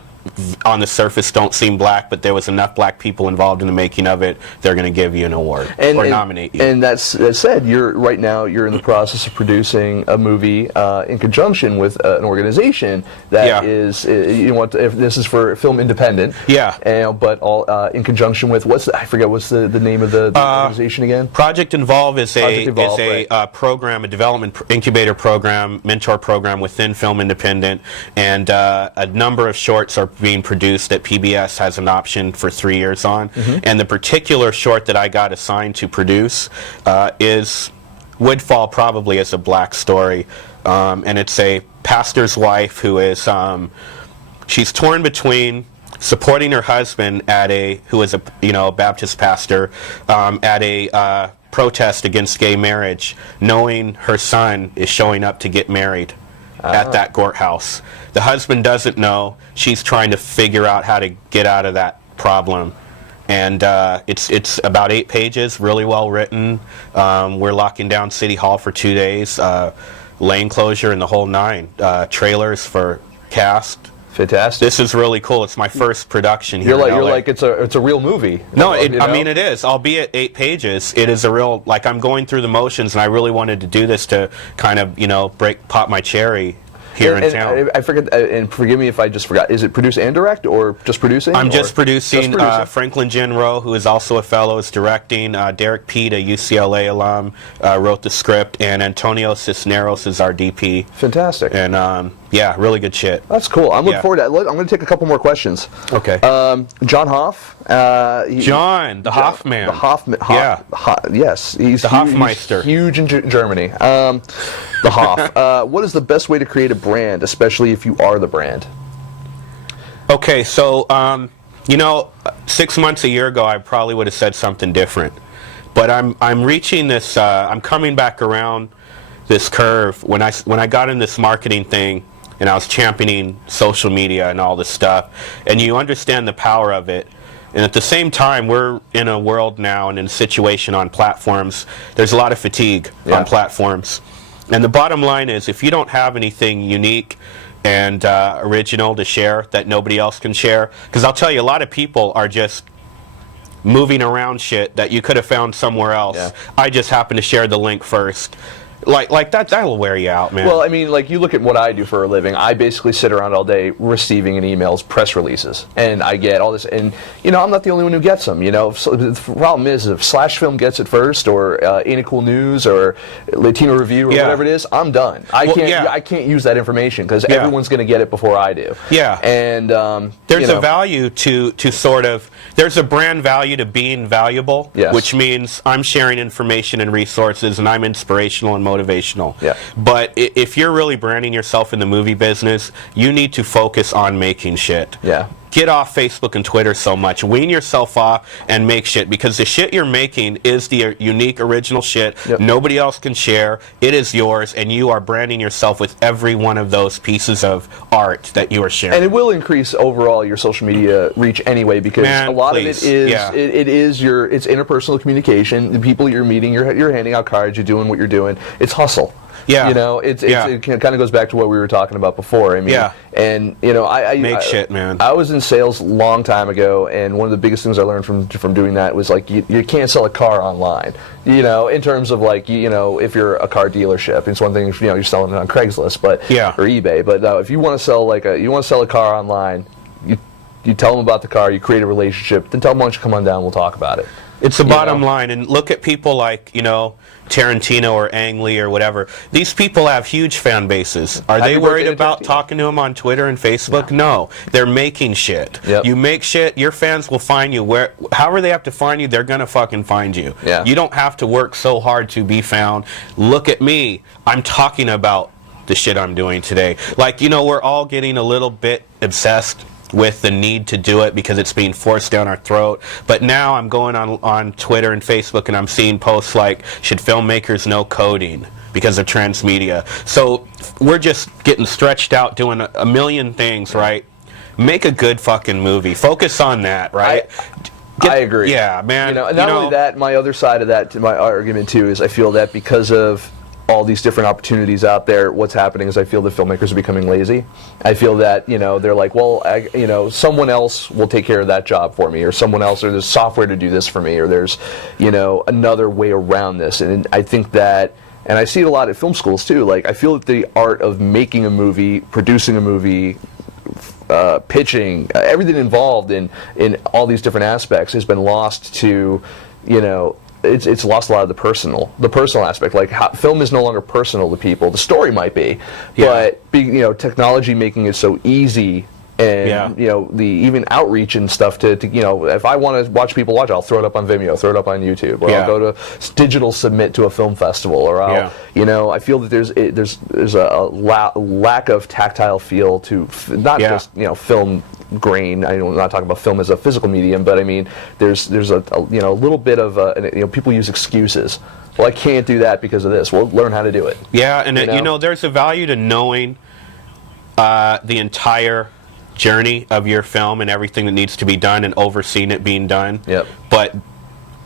on the surface don't seem black, but there was enough black people involved in the making of it, they're going to give you an award or nominate you. And that said, right now you're in the process of producing a movie in conjunction with an organization that is, you know, if this is for Film Independent. Yeah. But all in conjunction with I forget what's the name of the organization again? Project Involve is right. program, a development incubator program, mentor program within Film Independent, and a number of shorts are being produced that PBS has an option for 3 years on. And the particular short that I got assigned to produce would fall probably as a black story, and it's a pastor's wife who is she's torn between supporting her husband who is a Baptist pastor at a protest against gay marriage, knowing her son is showing up to get married at that courthouse. The husband doesn't know. She's trying to figure out how to get out of that problem. And it's about 8 pages, really well written. We're locking down City Hall for 2 days, lane closure and the whole 9. Trailers for cast. Fantastic. This is really cool. It's my first production here. You're like it's a real movie. No, I mean it is. Albeit 8 pages, it is a real, like, I'm going through the motions, and I really wanted to do this to kind of, you know, pop my cherry here in town. I forget, and forgive me if I just forgot. Is it produce and direct, or just producing? I'm just producing. Franklin Genro, who is also a fellow, is directing. Derek Pete, a UCLA alum, wrote the script, and Antonio Cisneros is our DP. Fantastic. And yeah, really good shit. That's cool. I'm looking forward to that. I'm going to take a couple more questions. Okay. John Hoff. John, the Hoffman. The Hoffman. Yes, he's the Hoffmeister. Huge in Germany. The Hoff. What is the best way to create a brand, especially if you are the brand? Okay, so you know, 6 months, a year ago, I probably would have said something different, but I'm reaching this. I'm coming back around this curve when I got in this marketing thing, and I was championing social media and all this stuff, and you understand the power of it. And at the same time, we're in a world now and in a situation on platforms, there's a lot of fatigue on platforms. And the bottom line is, if you don't have anything unique and original to share that nobody else can share, because I'll tell you, a lot of people are just moving around shit that you could have found somewhere else. Yeah. I just happen to share the link first. Like that'll wear you out, man. Well, I mean, like, you look at what I do for a living. I basically sit around all day receiving in emails press releases, and I get all this. And you know, I'm not the only one who gets them. You know, so the problem is, if Slash Film gets it first, or Ain't It Cool News, or Latino Review, or whatever it is, I'm done. I can't use that information because everyone's going to get it before I do. Yeah. And there's a value to sort of. There's a brand value to being valuable, which means I'm sharing information and resources, and I'm inspirational and motivational. Yeah. But if you're really branding yourself in the movie business, you need to focus on making shit. Yeah. get off Facebook and Twitter so much. Wean yourself off and make shit, because the shit you're making is the unique, original shit. Yep. Nobody else can share. It is yours, and you are branding yourself with every one of those pieces of art that you are sharing. And it will increase overall your social media reach anyway, because a lot of it is it's interpersonal communication. The people you're meeting, you're handing out cards, you're doing what you're doing. It's hustle. Yeah. You know, it kind of goes back to what we were talking about before. I mean, and you know, I make shit, man. I was in sales a long time ago, and one of the biggest things I learned from doing that was like you can't sell a car online. You know, in terms of like you know, if you're a car dealership, it's one thing if you're selling it on Craigslist, but or eBay. But if you want to sell a car online, you tell them about the car, you create a relationship, then tell them why don't you come on down, we'll talk about it. It's the bottom line. And look at people like, Tarantino or Ang Lee or whatever. These people have huge fan bases. Are they worried about talking to them on Twitter and Facebook? No. They're making shit. Yep. You make shit, your fans will find you. However they have to find you, they're going to fucking find you. Yeah. You don't have to work so hard to be found. Look at me. I'm talking about the shit I'm doing today. Like, we're all getting a little bit obsessed with the need to do it because it's being forced down our throat. But now I'm going on Twitter and Facebook and I'm seeing posts like, should filmmakers know coding because of transmedia? So we're just getting stretched out doing a million things, right? Make a good fucking movie. Focus on that, right? I agree. Yeah, man. And not only that, my other side of that, my argument too, is I feel that because of all these different opportunities out there, what's happening is I feel that filmmakers are becoming lazy. I feel that, they're like, well, someone else will take care of that job for me, or someone else, or there's software to do this for me, or there's, another way around this. And I think that, and I see it a lot at film schools too, like I feel that the art of making a movie, producing a movie, pitching, everything involved in all these different aspects has been lost to, it's lost a lot of the personal aspect. Like film is no longer personal to people. The story might be, but technology making it so easy, and the even outreach and stuff to if I want to watch people watch, I'll throw it up on Vimeo, throw it up on YouTube, or I'll go to digital submit to a film festival, or I'll I feel that there's a lack of tactile feel to not just film grain. I'm not talking about film as a physical medium, but I mean there's a little bit of people use excuses. Well, I can't do that because of this. Well, learn how to do it. Yeah, and there's a value to knowing the entire journey of your film and everything that needs to be done and overseeing it being done. Yep. But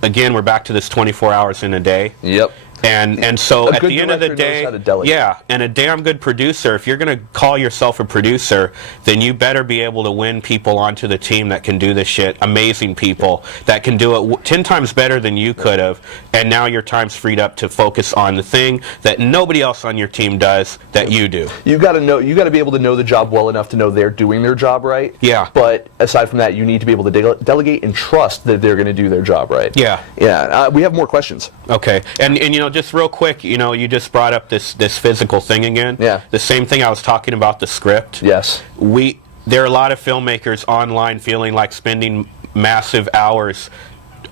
again, we're back to this 24 hours in a day. Yep. And so at the end of the day, and a damn good producer, if you're going to call yourself a producer, then you better be able to win people onto the team that can do this shit. Amazing people that can do it 10 times better than you could have. And now your time's freed up to focus on the thing that nobody else on your team does that you do. You got to be able to know the job well enough to know they're doing their job right. Yeah. But aside from that, you need to be able to delegate and trust that they're going to do their job right. Yeah. Yeah. We have more questions. Okay. And just real quick, you just brought up this physical thing again. Yeah. The same thing I was talking about, the script. Yes. There are a lot of filmmakers online feeling like spending massive hours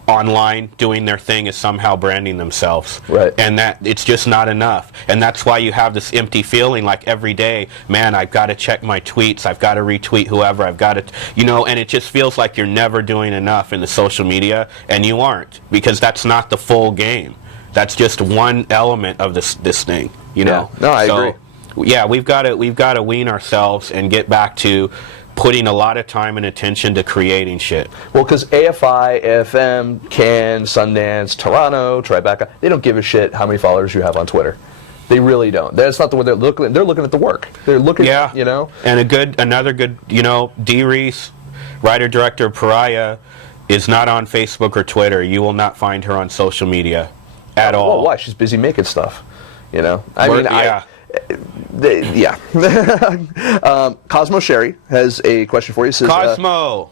online doing their thing is somehow branding themselves. Right. And that it's just not enough. And that's why you have this empty feeling like every day, man, I've got to check my tweets, I've got to retweet whoever, I've got to, and it just feels like you're never doing enough in the social media, and you aren't, because that's not the full game. That's just one element of this thing, Yeah. No, I agree. Yeah, we've got to wean ourselves and get back to putting a lot of time and attention to creating shit. Well, because AFI, AFM, Cannes, Sundance, Toronto, Tribeca, they don't give a shit how many followers you have on Twitter. They really don't. That's not the way they're looking. They're looking at the work. They're looking at, And another good, Dee Reese, writer-director of Pariah, is not on Facebook or Twitter. You will not find her on social media at all. Well, why? She's busy making stuff. Cosmo Sherry has a question for you. Says, Cosmo.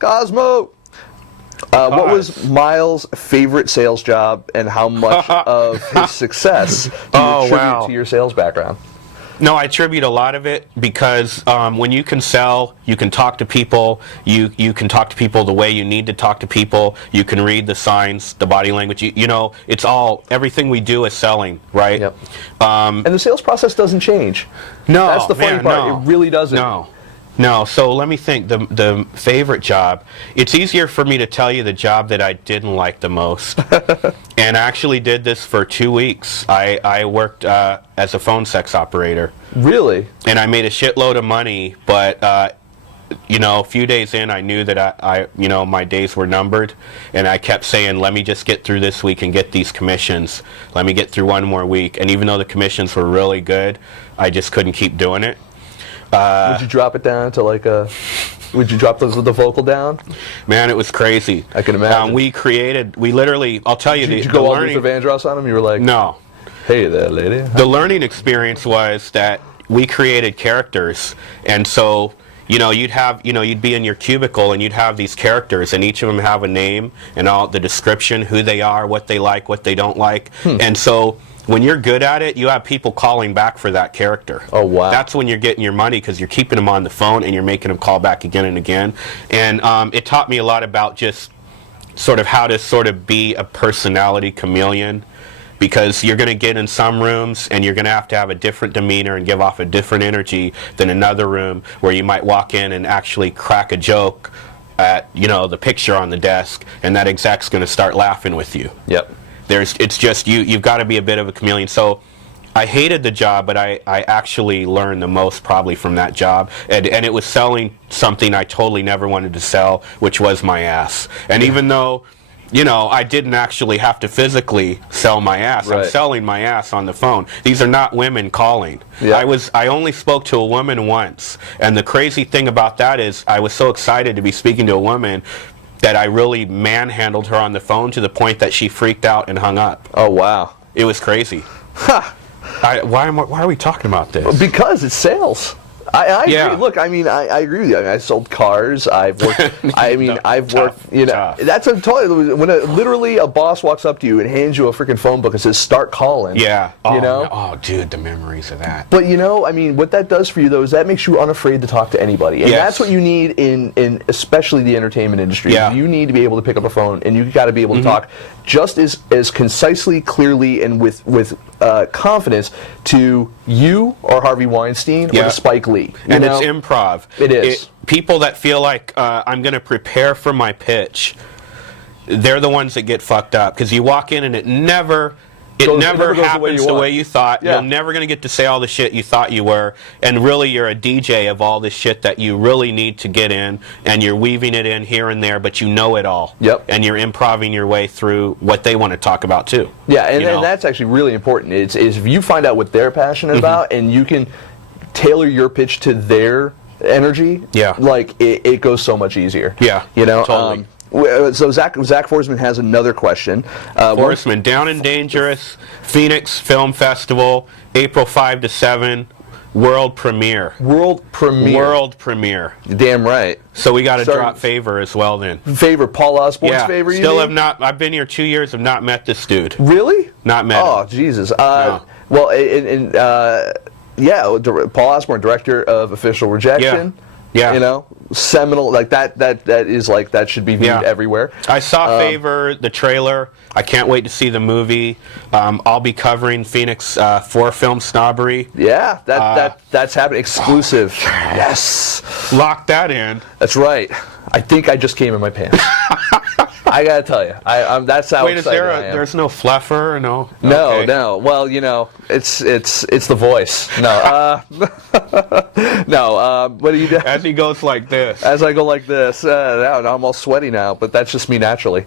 What was Miles' favorite sales job, and how much of his success do you attribute to your sales background? No, I attribute a lot of it because when you can sell, you can talk to people, you can talk to people the way you need to talk to people, you can read the signs, the body language, it's all, everything we do is selling, right? Yep. And the sales process doesn't change. No. That's the funny part. It really doesn't. No. No, so let me think. The favorite job. It's easier for me to tell you the job that I didn't like the most. And I actually did this for 2 weeks. I worked as a phone sex operator. Really? And I made a shitload of money, but you know, a few days in, I knew that I you know, my days were numbered, and I kept saying, let me just get through this week and get these commissions. Let me get through one more week. And even though the commissions were really good, I just couldn't keep doing it. Would you drop it down to like a? Would you drop the vocal down? Man, it was crazy. I can imagine. We literally, I'll tell you, Did you the go all learning. Luther Vandross on him? You were like, No, hey there, lady. the learning experience was that we created characters, and so, you know, you'd be in your cubicle and you'd have these characters, and each of them have a name and all the description, who they are, what they like, what they don't like, and so. When you're good at it, you have people calling back for that character. Oh, wow. That's when you're getting your money, because you're keeping them on the phone and you're making them call back again and again. And it taught me a lot about just sort of how to sort of be a personality chameleon, because you're going to get in some rooms and you're going to have a different demeanor and give off a different energy than another room where you might walk in and actually crack a joke at, you know, the picture on the desk, and that exec's going to start laughing with you. Yep. It's just you've got to be a bit of a chameleon. So I hated the job, but I actually learned the most probably from that job, and it was selling something I totally never wanted to sell, which was my ass. And even though, you know, I didn't actually have to physically sell my ass, right. I'm selling my ass on the phone. These are not women calling. Yeah. I only spoke to a woman once, and the crazy thing about that is I was so excited to be speaking to a woman that I really manhandled her on the phone to the point that she freaked out and hung up. Oh, wow. It was crazy. Why are we talking about this? Because it's sales. I Yeah. agree. Look, I mean, I agree with you. I mean, I sold cars. I've worked. I mean, No, I've tough, worked. You know, tough. that's a totally. When literally a boss walks up to you and hands you a freaking phone book and says, "Start calling." Yeah. You know. No. Oh, dude, the memories of that. But you know, I mean, what that does for you though is that makes you unafraid to talk to anybody, and Yes. that's what you need in especially the entertainment industry. Yeah. You need to be able to pick up a phone, and you got to be able to talk just as concisely, clearly, and with confidence to you or Harvey Weinstein or Yeah. to Spike Lee. And it's improv. It is. People that feel like I'm going to prepare for my pitch, they're the ones that get fucked up, because you walk in and it never never goes happens the way you thought. Yeah. You're never going to get to say all the shit you thought you were, and really you're a DJ of all this shit that you really need to get in, and you're weaving it in here and there, but you know it all. Yep. And you're improving your way through what they want to talk about too. Yeah, and, You know? and that's actually really important. Is if you find out what they're passionate about, and you can tailor your pitch to their energy. Yeah. Like it goes so much easier. Yeah, You know. totally. So Zach Forsman has another question. Horseman, Down and Dangerous, Phoenix Film Festival, April 5 to 7, world premiere. World premiere. World premiere. Damn right. So we got to Sorry. drop Favor as well then. Favorite Paul Osborne's Yeah, favorite. You still mean? have not. I've been here 2 years. Have not met this dude. Really? Not met Oh him. Jesus. No. Well, yeah, Paul Osborne, director of Official Rejection. Yeah. You know, seminal, like that is like that should be viewed Yeah. everywhere. I saw Favor, the trailer. I can't wait to see the movie. I'll be covering Phoenix for FilmSnobbery. Yeah, that's happening. Exclusive. Yes. Lock that in. That's right. I think I just came in my pants. I gotta tell you, that's how Wait, is excited there I am. there's no fluffer? No. No, Okay. no. Well, you know, it's the voice. No, no. What do you do? As he goes like this. As I go like this, now I'm all sweaty now, but that's just me naturally.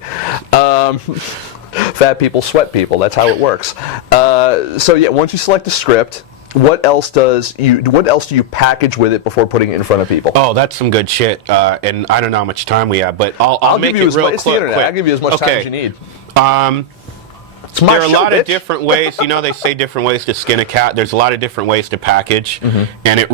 Fat people sweat people. That's how it works. So yeah, once you select a script, what else do you package with it before putting it in front of people? Oh, that's some good shit. And I don't know how much time we have, but I'll make give you it as real much. It's the quick. internet. I'll give you as much time as you need. It's my There are a show, lot bitch. of different ways. You know, they say different ways to skin a cat. There's a lot of different ways to package, and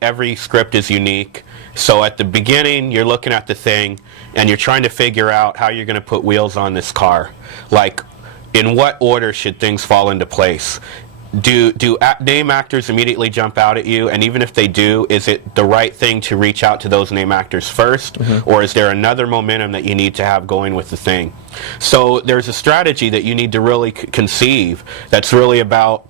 every script is unique. So at the beginning, you're looking at the thing, and you're trying to figure out how you're going to put wheels on this car. Like, in what order should things fall into place? Do name actors immediately jump out at you? And even if they do, is it the right thing to reach out to those name actors first? Or is there another momentum that you need to have going with the thing? So there's a strategy that you need to really conceive that's really about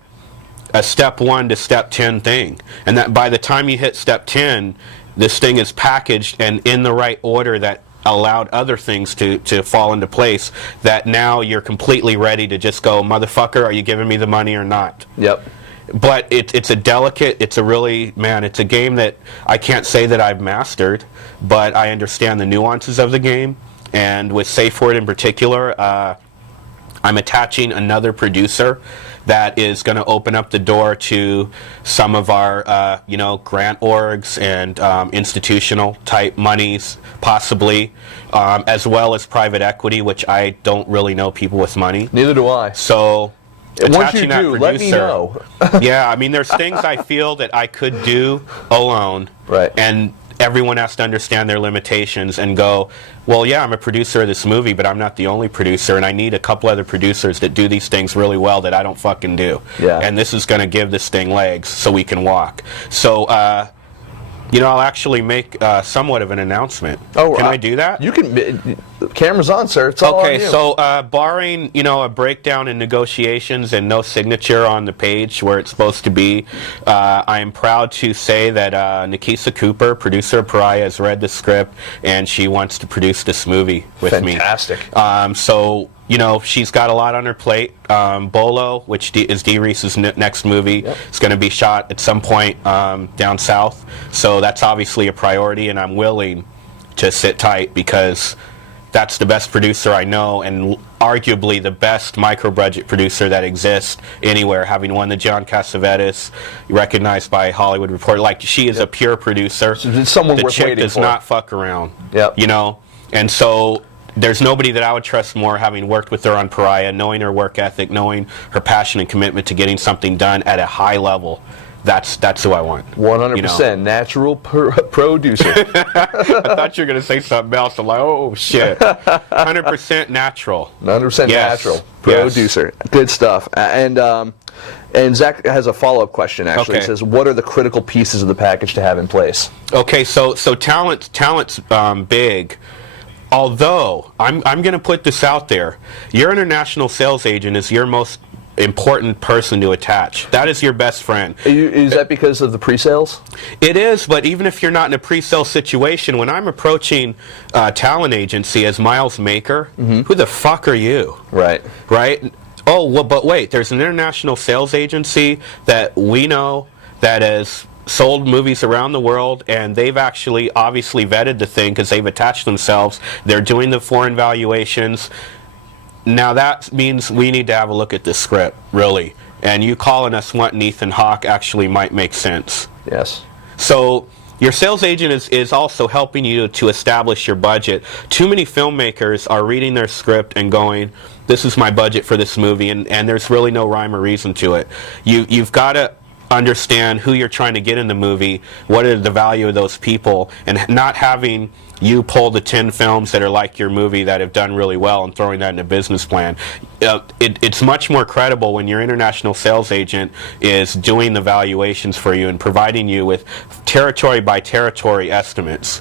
a step 1 to step 10 thing. And that by the time you hit step 10, this thing is packaged and in the right order that allowed other things to fall into place, that now you're completely ready to just go, motherfucker, are you giving me the money or not? Yep. But it's a delicate, it's a game that I can't say that I've mastered, but I understand the nuances of the game. And with SAFEWORD in particular, I'm attaching another producer that is going to open up the door to some of our, grant orgs and institutional type monies, possibly, as well as private equity, which I don't really know people with money. Neither do I. So, once you attaching that do, producer, let me know. yeah, I mean, there's things I feel that I could do alone, Right. and everyone has to understand their limitations and go, well, yeah, I'm a producer of this movie, but I'm not the only producer, and I need a couple other producers that do these things really well that I don't fucking do. Yeah. And this is going to give this thing legs so we can walk. So, I'll actually make somewhat of an announcement. Oh, can I do that? You can. The camera's on, sir. It's all on Okay, you. so barring a breakdown in negotiations and no signature on the page where it's supposed to be, I am proud to say that Nikisa Cooper, producer of Pariah, has read the script and she wants to produce this movie with me. Fantastic. She's got a lot on her plate. Bolo, which is Dee Reese's next movie, is going to be shot at some point down south. So that's obviously a priority, and I'm willing to sit tight because that's the best producer I know, and arguably the best micro-budget producer that exists anywhere, having won the John Cassavetes, recognized by Hollywood Reporter. Like, she is a pure producer. So it's someone the worth chick waiting does for. not fuck around. Yep. And so there's nobody that I would trust more, having worked with her on Pariah, knowing her work ethic, knowing her passion and commitment to getting something done at a high level. That's who I want. 100% natural producer. I thought you were going to say something else. I'm like, oh, shit. 100% natural. 100% Yes. natural producer. Good stuff. And Zach has a follow-up question, actually. Okay. He says, what are the critical pieces of the package to have in place? Okay, so talent's big. Although, I'm going to put this out there. Your international sales agent is your most important person to attach. That is your best friend. Is that because of the pre-sales? It is, but even if you're not in a pre-sale situation, when I'm approaching a talent agency as Miles Maker, who the fuck are you? Right. Right? Oh, well, but wait, there's an international sales agency that we know that has sold movies around the world, and they've actually obviously vetted the thing because they've attached themselves. They're doing the foreign valuations. Now that means we need to have a look at this script, really. And you calling us wanting Ethan Hawke actually might make sense. Yes. So your sales agent is also helping you to establish your budget. Too many filmmakers are reading their script and going, this is my budget for this movie, and there's really no rhyme or reason to it. You've got to understand who you're trying to get in the movie, what are the value of those people, and not having you pull the 10 films that are like your movie that have done really well and throwing that in a business plan. It's much more credible when your international sales agent is doing the valuations for you and providing you with territory by territory estimates.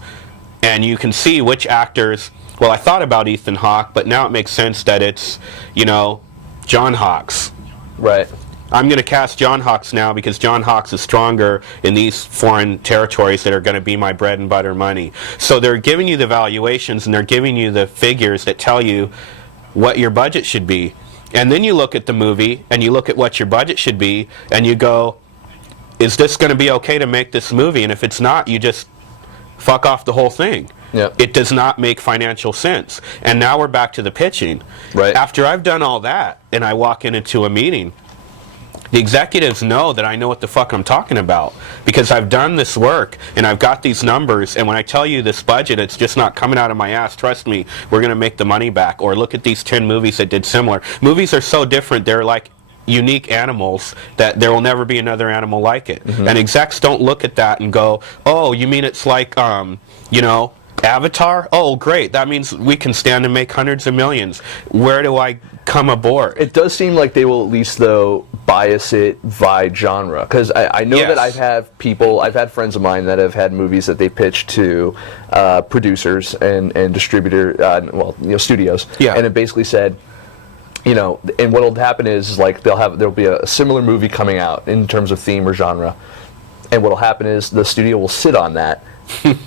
And you can see which actors, well, I thought about Ethan Hawke, but now it makes sense that it's, John Hawkes. Right. I'm going to cast John Hawkes now because John Hawkes is stronger in these foreign territories that are going to be my bread and butter money. So they're giving you the valuations and they're giving you the figures that tell you what your budget should be. And then you look at the movie and you look at what your budget should be and you go, is this going to be okay to make this movie? And if it's not, you just fuck off the whole thing. Yep. It does not make financial sense. And now we're back to the pitching. Right. After I've done all that and I walk into a meeting, the executives know that I know what the fuck I'm talking about because I've done this work and I've got these numbers, and when I tell you this budget, it's just not coming out of my ass. Trust me, we're going to make the money back. Or look at these 10 movies that did similar. Movies are so different, they're like unique animals that there will never be another animal like it. And execs don't look at that and go, oh, you mean it's like, Avatar? Oh, great. That means we can stand and make hundreds of millions. Where do I come aboard? It does seem like they will at least, though, bias it by genre. Because I know that I've had friends of mine that have had movies that they pitched to producers and distributor, studios. Yeah. And it basically said, and what'll happen is like there'll be a similar movie coming out in terms of theme or genre. And what'll happen is the studio will sit on that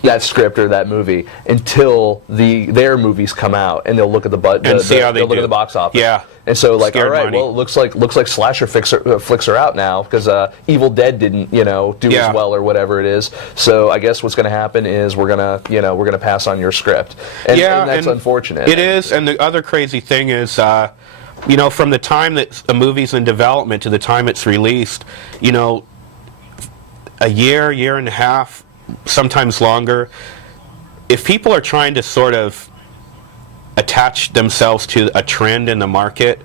that script or that movie until their movies come out, and they'll look at the see how they they'll look at do. the box office. Yeah. And so like, Scared all right, money. well, it looks like slasher flicks are out now because Evil Dead didn't do Yeah. as well or whatever it is. So I guess what's going to happen is we're gonna pass on your script, and that's unfortunate. It is, and the other crazy thing is, from the time that a movie's in development to the time it's released, a year and a half, sometimes longer. If people are trying to sort of attach themselves to a trend in the market,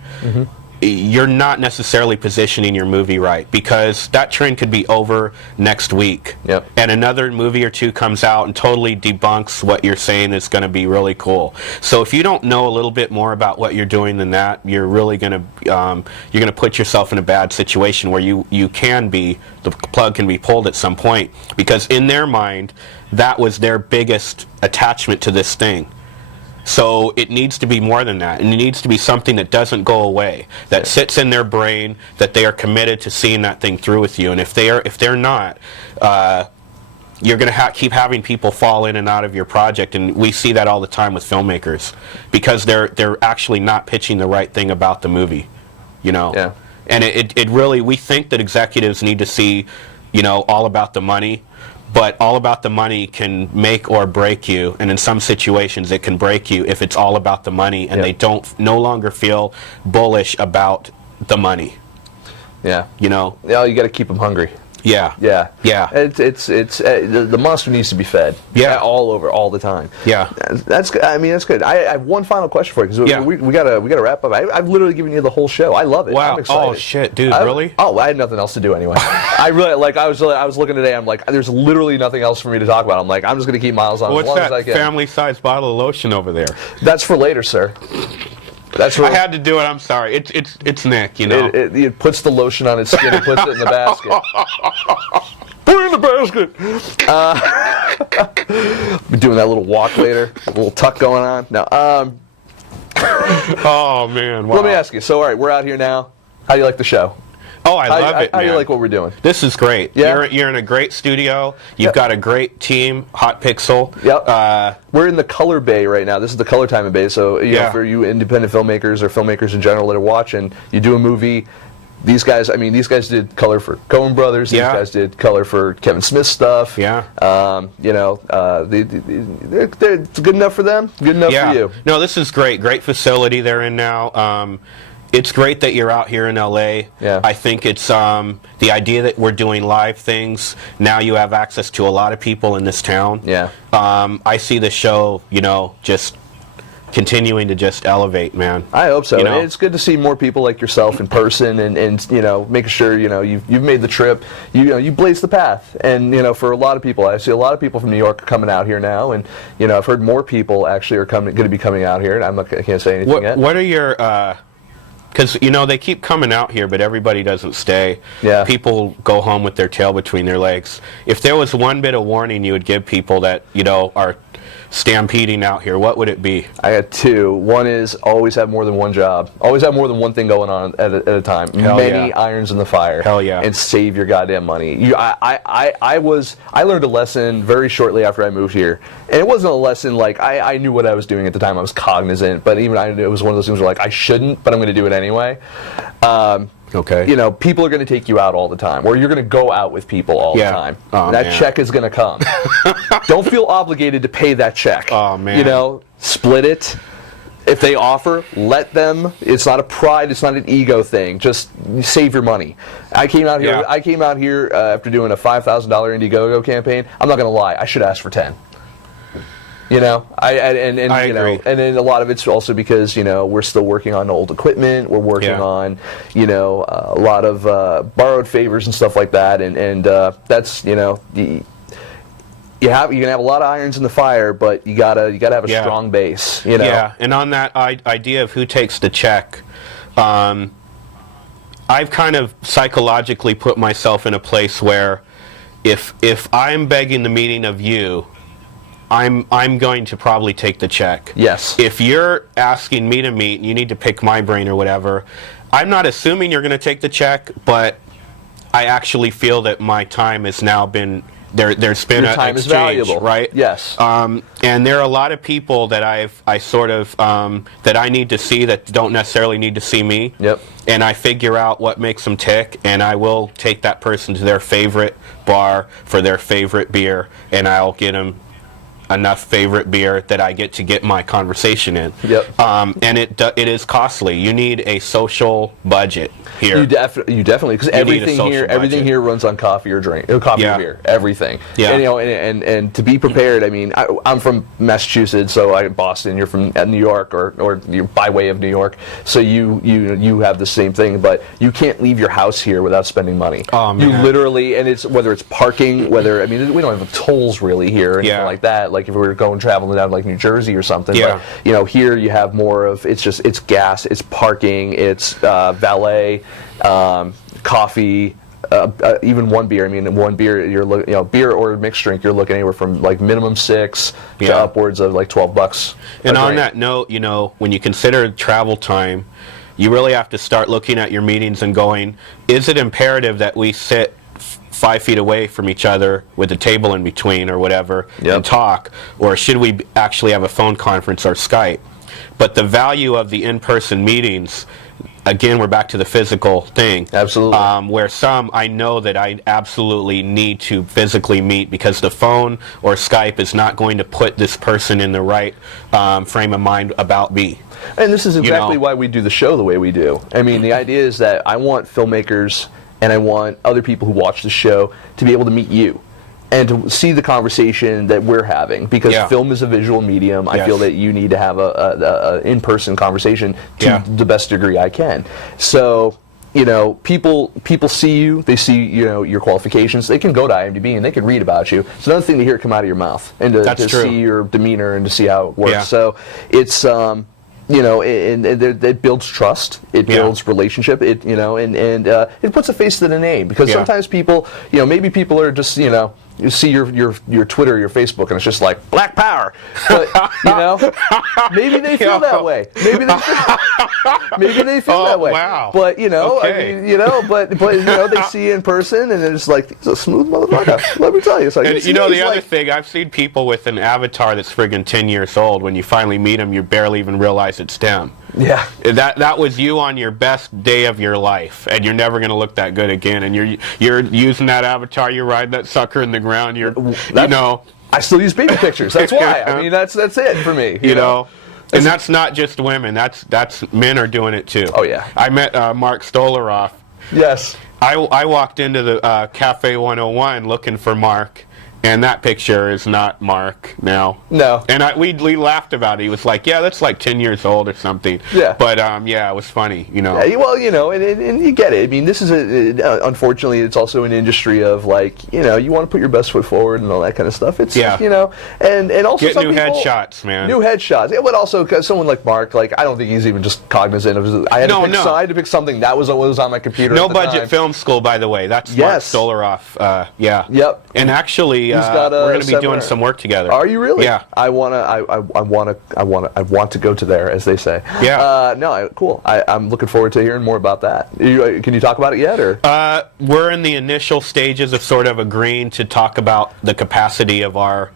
you're not necessarily positioning your movie right, because that trend could be over next week. Yep. And another movie or two comes out and totally debunks what you're saying is going to be really cool. So if you don't know a little bit more about what you're doing than that, you're really going to put yourself in a bad situation where the plug can be pulled at some point, because in their mind that was their biggest attachment to this thing. So it needs to be more than that, and it needs to be something that doesn't go away, that sits in their brain, that they are committed to seeing that thing through with you. And if they're not, you're going to keep having people fall in and out of your project, and we see that all the time with filmmakers, because they're actually not pitching the right thing about the movie, Yeah. And it really, we think that executives need to see, all about the money. But all about the money can make or break you, and in some situations it can break you if it's all about the money, and they no longer feel bullish about the money. Yeah. Yeah, you got to keep them hungry. Yeah. Yeah. Yeah. It's the monster needs to be fed. Yeah. All over, all the time. Yeah. That's good. I mean, that's good. I have one final question for you, because we gotta wrap up. I've literally given you the whole show. I love it. Wow. I'm excited. Oh shit, dude, really? Oh, I had nothing else to do anyway. I was looking today. I'm like, there's literally nothing else for me to talk about. I'm like, I'm just gonna keep Miles on What's as long as I that can. family-sized bottle of lotion over there? That's for later, sir. That's for. I had to do it. I'm sorry. It's Nick. It puts the lotion on his skin and puts it in the basket. Put it in the basket. Be doing that little walk later, a little tuck going on. No. Oh man. Wow. Let me ask you. So, all right, we're out here now. How do you like the show? Oh, I love it, How do you man. like what we're doing? This is great. Yeah? You're in a great studio. You've got a great team, Hot Pixel. Yep. We're in the color bay right now. This is the color time of bay. So, know, for you independent filmmakers or filmmakers in general that are watching, you do a movie. These guys did color for Coen Brothers. These guys did color for Kevin Smith stuff. Yeah. It's good enough for them. Good enough for you. No, this is great. Great facility they're in now. It's great that you're out here in LA. Yeah. I think it's the idea that we're doing live things. Now you have access to a lot of people in this town. Yeah. I see the show, just continuing to just elevate, man. I hope so. And it's good to see more people like yourself in person, and making sure you've made the trip. You blazed the path, and for a lot of people, I see a lot of people from New York coming out here now, and I've heard more people actually are going to be coming out here, and I can't say anything yet. What are your because they keep coming out here, but everybody doesn't stay. Yeah. People go home with their tail between their legs. If there was one bit of warning you would give people that are stampeding out here, what would it be? I got two. One is always have more than one job. Always have more than one thing going on at a time. Hell Many yeah. irons in the fire. Hell yeah. And save your goddamn money. I learned a lesson very shortly after I moved here. And it wasn't a lesson like I knew what I was doing at the time. I was cognizant, but even it was one of those things where I shouldn't, but I'm going to do it anyway. Okay. People are going to take you out all the time, or you're going to go out with people all the time. Oh, that man. check is going to come. Don't feel obligated to pay that check. Oh, man. Split it. If they offer, let them. It's not a pride. It's not an ego thing. Just save your money. I came out here. Yeah. I came out here after doing a $5,000 Indiegogo campaign. I'm not going to lie. I should ask for 10. I agree. And then a lot of it's also because we're still working on old equipment. We're working on a lot of borrowed favors and stuff like that, and that's you can have a lot of irons in the fire, but you gotta have a strong base. Yeah, and on that idea of who takes the check, I've kind of psychologically put myself in a place where if I'm begging the meeting of you, I'm going to probably take the check. Yes. If you're asking me to meet and you need to pick my brain or whatever, I'm not assuming you're going to take the check, but I actually feel that my time has now been there's been Your an time is exchange, valuable. right? Yes. And there are a lot of people that I sort of that I need to see that don't necessarily need to see me. Yep. And I figure out what makes them tick, and I will take that person to their favorite bar for their favorite beer, and I'll get them enough favorite beer that I get to get my conversation in. Yep. And it is costly. You need a social budget here. You definitely, because everything here runs on coffee or coffee or beer, everything. Yeah. And, and to be prepared, I mean, I'm from Massachusetts, so Boston. You're from New York, or you're by way of New York, so you have the same thing. But you can't leave your house here without spending money. Oh, man. You literally, and it's whether it's parking, we don't have tolls really here or anything like that. Like if we were traveling down like New Jersey or something. Yeah. But here you have more of it's gas, it's parking, it's valet, coffee, even one beer. I mean, one beer you're looking, beer or mixed drink, you're looking anywhere from like minimum $6 to upwards of like $12. And on that note, when you consider travel time, you really have to start looking at your meetings and going, is it imperative that we sit 5 feet away from each other with a table in between or whatever and talk, or should we actually have a phone conference or Skype? But the value of the in-person meetings, again, we're back to the physical thing. Absolutely. Where I know that I absolutely need to physically meet, because the phone or Skype is not going to put this person in the right frame of mind about me. And this is exactly why we do the show the way we do. I mean, the idea is that I want filmmakers and I want other people who watch the show to be able to meet you and to see the conversation that we're having, because film is a visual medium. I feel that you need to have a in-person conversation to the best degree I can. So, people see you, they see, your qualifications. They can go to IMDb and they can read about you. It's another thing to hear it come out of your mouth and to see your demeanor and to see how it works. Yeah. So it's it builds trust. It builds relationship. It it puts a face to the name, because sometimes people, maybe people are just you see your Twitter, your Facebook, and it's just like Black Power, but maybe they feel that way. Maybe they feel that way. Wow. But they see you in person and it's like, he's a smooth motherfucker. Let me tell you. It's like, and the other thing, I've seen people with an avatar that's friggin' 10 years old. When you finally meet them, you barely even realize it's them. Yeah. That was you on your best day of your life, and you're never going to look that good again. And you're using that avatar, you're riding that sucker in the ground. I still use baby pictures. That's why. I mean, that's it for me. You know. And that's not just women. That's men are doing it too. Oh yeah. I met Mark Stolaroff. Yes. I walked into the Cafe 101 looking for Mark. And that picture is not Mark now. No. And we laughed about it. He was like, yeah, that's like 10 years old or something. Yeah. But, it was funny, Yeah, well, and you get it. I mean, this is, unfortunately, it's also an industry of, like, you want to put your best foot forward and all that kind of stuff. It's, and also get new headshots, man. New headshots. But also, someone like Mark, like, I don't think he's even just cognizant of, I had to pick something that was on my computer No at the budget time. film school, by the way. That's Mark Stolaroff. Yeah. Yep. And actually, we're going to be doing some work together. Are you really? Yeah. I want to go to there, as they say. Yeah. Cool. I'm looking forward to hearing more about that. Can you talk about it yet, or? We're in the initial stages of sort of agreeing to talk about the capacity of our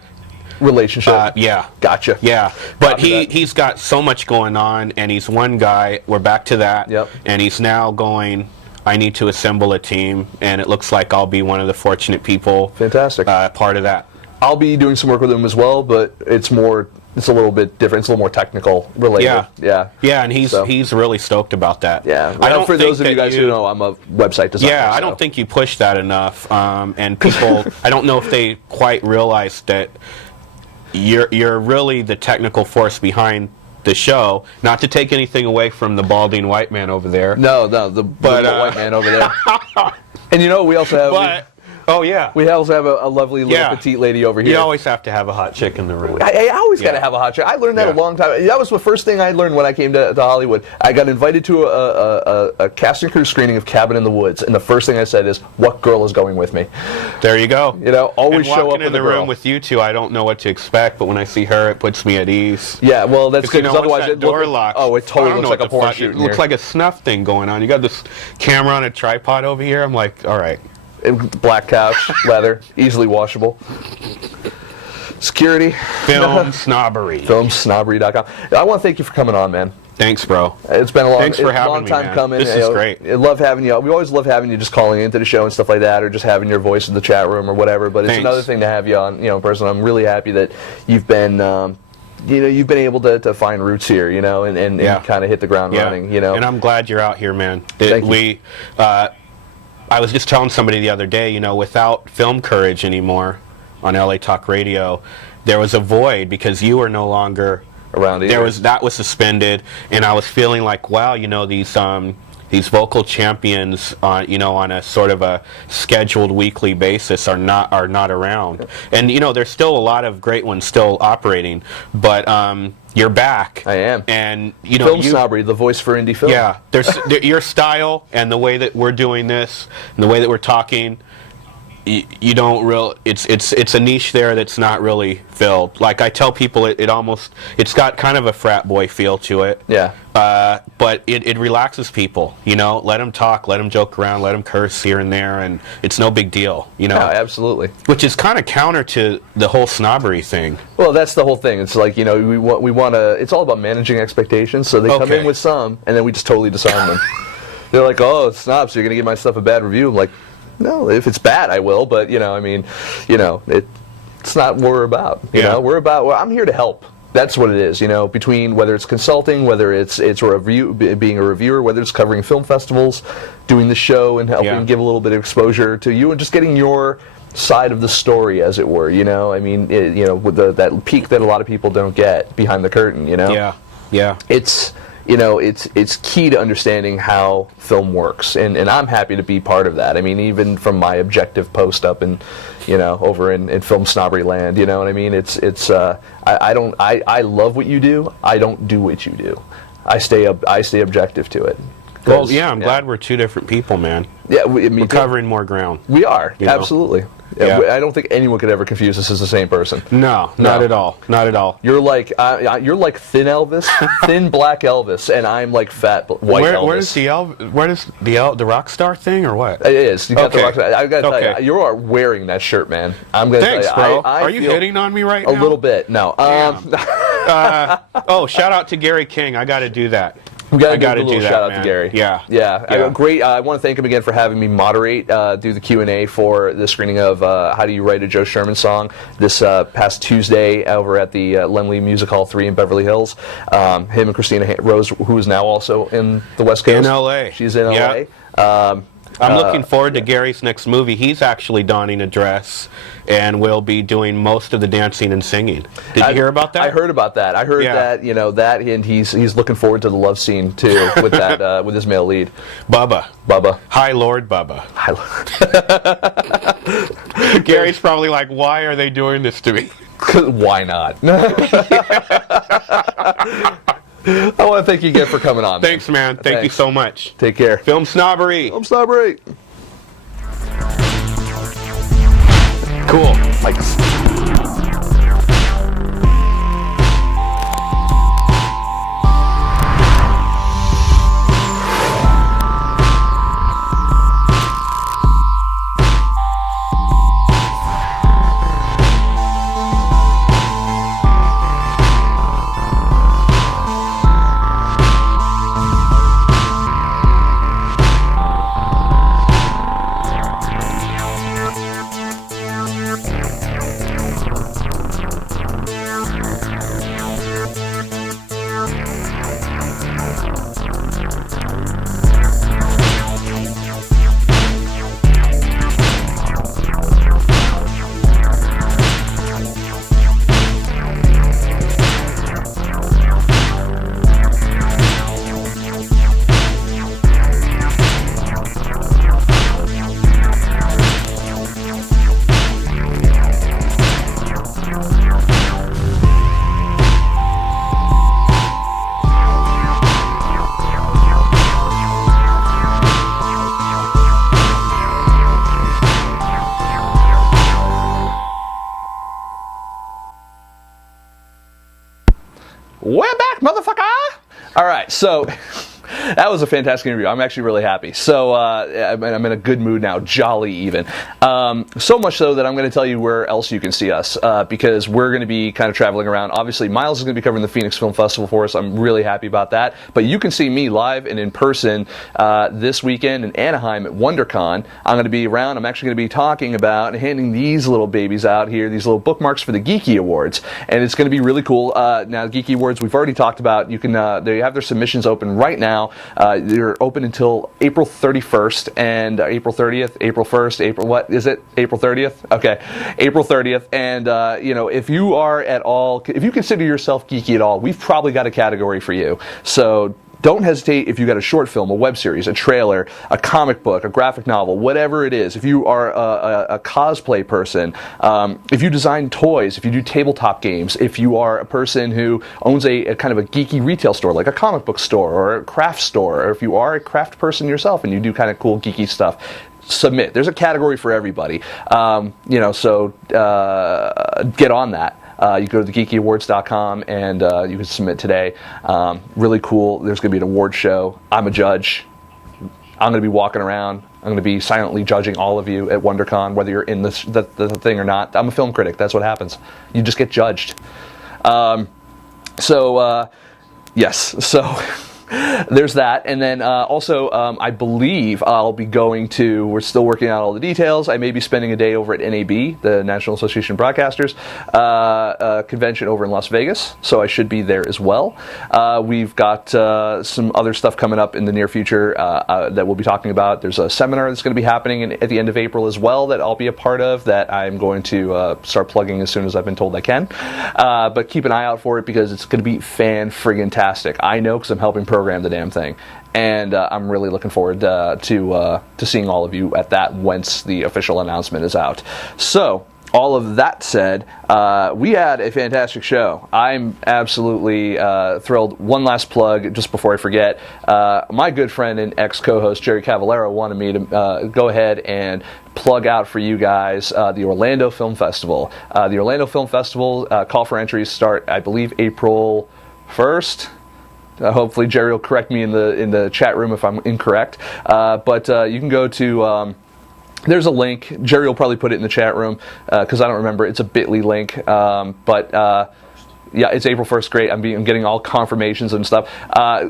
relationship. Yeah. Gotcha. Yeah. But he's got so much going on, and he's one guy. We're back to that. Yep. And he's now going, I need to assemble a team, and it looks like I'll be one of the fortunate people. Fantastic. Part of that. I'll be doing some work with him as well, but it's a little bit different. It's a little more technical related. Yeah, and he's really stoked about that. Yeah. For those of you guys who know, I'm a website designer. Yeah, I don't think you push that enough, and people, I don't know if they quite realize that you're really the technical force behind the show. Not to take anything away from the balding white man over there. No, the white man over there. And we also have. Oh, yeah. We also have a lovely little petite lady over here. You always have to have a hot chick in the room. I always got to have a hot chick. I learned that a long time. That was the first thing I learned when I came to Hollywood. I got invited to a cast and crew screening of Cabin in the Woods, and the first thing I said is, what girl is going with me? There you go. Always show up with in the room with you two, I don't know what to expect, but when I see her, it puts me at ease. Yeah, well, that's good, because otherwise it door locks. Oh, it totally looks like a porn shoot. It looks like a snuff thing going on. You got this camera on a tripod over here. I'm like, all right. Black couch, leather, easily washable. Security. FilmSnobbery. FilmSnobbery.com. I want to thank you for coming on, man. Thanks, bro. It's been a long, Thanks for having long me, time man. coming. This is great. I love having you. We always love having you just calling into the show and stuff like that, or just having your voice in the chat room or whatever. But it's Thanks. another thing to have you on, in person. I'm really happy that you've been, you've been able to find roots here, and kind of hit the ground running, And I'm glad you're out here, man. Thank you. I was just telling somebody the other day, without Film Courage anymore on LA Talk Radio, there was a void because you were no longer around here. That was suspended, and I was feeling like, wow, these vocal champions on a sort of a scheduled weekly basis are not around. And there's still a lot of great ones still operating, but you're back. I am. And FilmSnobbery, the voice for indie film. Yeah, your style and the way that we're doing this and the way that we're talking, you don't it's a niche there that's not really filled. Like I tell people, it's got kind of a frat boy feel to it. Yeah. But it relaxes people. Let them talk, let them joke around, let them curse here and there, and it's no big deal. No, absolutely. Which is kind of counter to the whole snobbery thing. Well, that's the whole thing. It's like we want to. It's all about managing expectations. So they come in with some, and then we just totally disarm them. They're like, "Oh, it's snobs, so you're gonna give my stuff a bad review." I'm like, no, if it's bad, I will. But it's not what we're about. We're about. Well, I'm here to help. That's what it is. Between whether it's consulting, whether it's being a reviewer, whether it's covering film festivals, doing the show and helping give a little bit of exposure to you, and just getting your side of the story, as it were. With that peek that a lot of people don't get behind the curtain. Yeah. It's key to understanding how film works, and I'm happy to be part of that. I mean, even from my objective post up in, over in Film Snobbery land, you know what I mean? I love what you do. I don't do what you do. I stay objective to it. Well, I'm glad we're two different people, man. Yeah, we're covering more ground. We are, absolutely. Yeah. I don't think anyone could ever confuse us as the same person. No, not at all. Not at all. You're like thin Elvis, thin black Elvis, and I'm like fat white Elvis. Where does the rock star thing or what? It is. You got the rock star. I gotta tell you, you are wearing that shirt, man. I'm gonna Thanks, tell you, bro. Are you hitting on me right now? A little bit. No. Shout out to Gary King. I got to do that. We got to give a little shout out to Gary. Yeah. Great. I want to thank him again for having me moderate, do the Q&A for the screening of How Do You Write a Joe Sherman Song this past Tuesday over at the Lemley Music Hall 3 in Beverly Hills. Him and Christina Rose, who is now also in the West Coast. In L.A. She's in L.A. I'm looking forward to Gary's next movie. He's actually donning a dress and will be doing most of the dancing and singing. Did you hear about that? I heard about that. I heard that, that, and he's looking forward to the love scene too with that with his male lead. Bubba. Hi, Lord Bubba. Hi, Lord. Gary's probably like, why are they doing this to me? Why not? I want to thank you again for coming on. Thanks, man. Thank you so much. Take care. FilmSnobbery. FilmSnobbery. Cool. We're back, motherfucker! All right, so That was a fantastic interview. I'm actually really happy. So I'm in a good mood now, jolly even. So much so that I'm going to tell you where else you can see us, because we're going to be kind of traveling around. Obviously, Miles is going to be covering the Phoenix Film Festival for us. I'm really happy about that. But you can see me live and in person this weekend in Anaheim at WonderCon. I'm going to be around. I'm actually going to be talking about and handing these little babies out here, these little bookmarks for the Geeky Awards. And it's going to be really cool. Now, the Geeky Awards, we've already talked about. You can they have their submissions open right now. They're open until April 31st and April 30th, April 1st, April, what is it? April 30th? Okay, April 30th. And, if you are at all, if you consider yourself geeky at all, we've probably got a category for you. So don't hesitate if you got a short film, a web series, a trailer, a comic book, a graphic novel, whatever it is. If you are a cosplay person, if you design toys, if you do tabletop games, if you are a person who owns a kind of a geeky retail store, like a comic book store or a craft store, or if you are a craft person yourself and you do kind of cool geeky stuff, submit. There's a category for everybody. So get on that. You go to thegeekyawards.com and you can submit today. Really cool. There's going to be an award show. I'm a judge. I'm going to be walking around. I'm going to be silently judging all of you at WonderCon, whether you're in the thing or not. I'm a film critic. That's what happens. You just get judged. Yes. So there's that. And then also, I believe I'll be going to, we're still working out all the details, I may be spending a day over at NAB, the National Association of Broadcasters, convention over in Las Vegas, so I should be there as well. We've got some other stuff coming up in the near future that we'll be talking about. There's a seminar that's going to be happening at the end of April as well that I'll be a part of, that I'm going to start plugging as soon as I've been told I can. But keep an eye out for it, because it's going to be fan-friggin-tastic. I know, because I'm helping program the damn thing, and I'm really looking forward to seeing all of you at that once the official announcement is out. So, all of that said, we had a fantastic show. I'm absolutely thrilled. One last plug, just before I forget. My good friend and ex-co-host Jerry Cavallero wanted me to go ahead and plug out for you guys the Orlando Film Festival. The Orlando Film Festival call for entries start, I believe, April 1st. Hopefully Jerry will correct me in the chat room if I'm incorrect. But you can go to, there's a link. Jerry will probably put it in the chat room because I don't remember. It's a bit.ly link. Yeah, it's April 1st. Great. I'm getting all confirmations and stuff.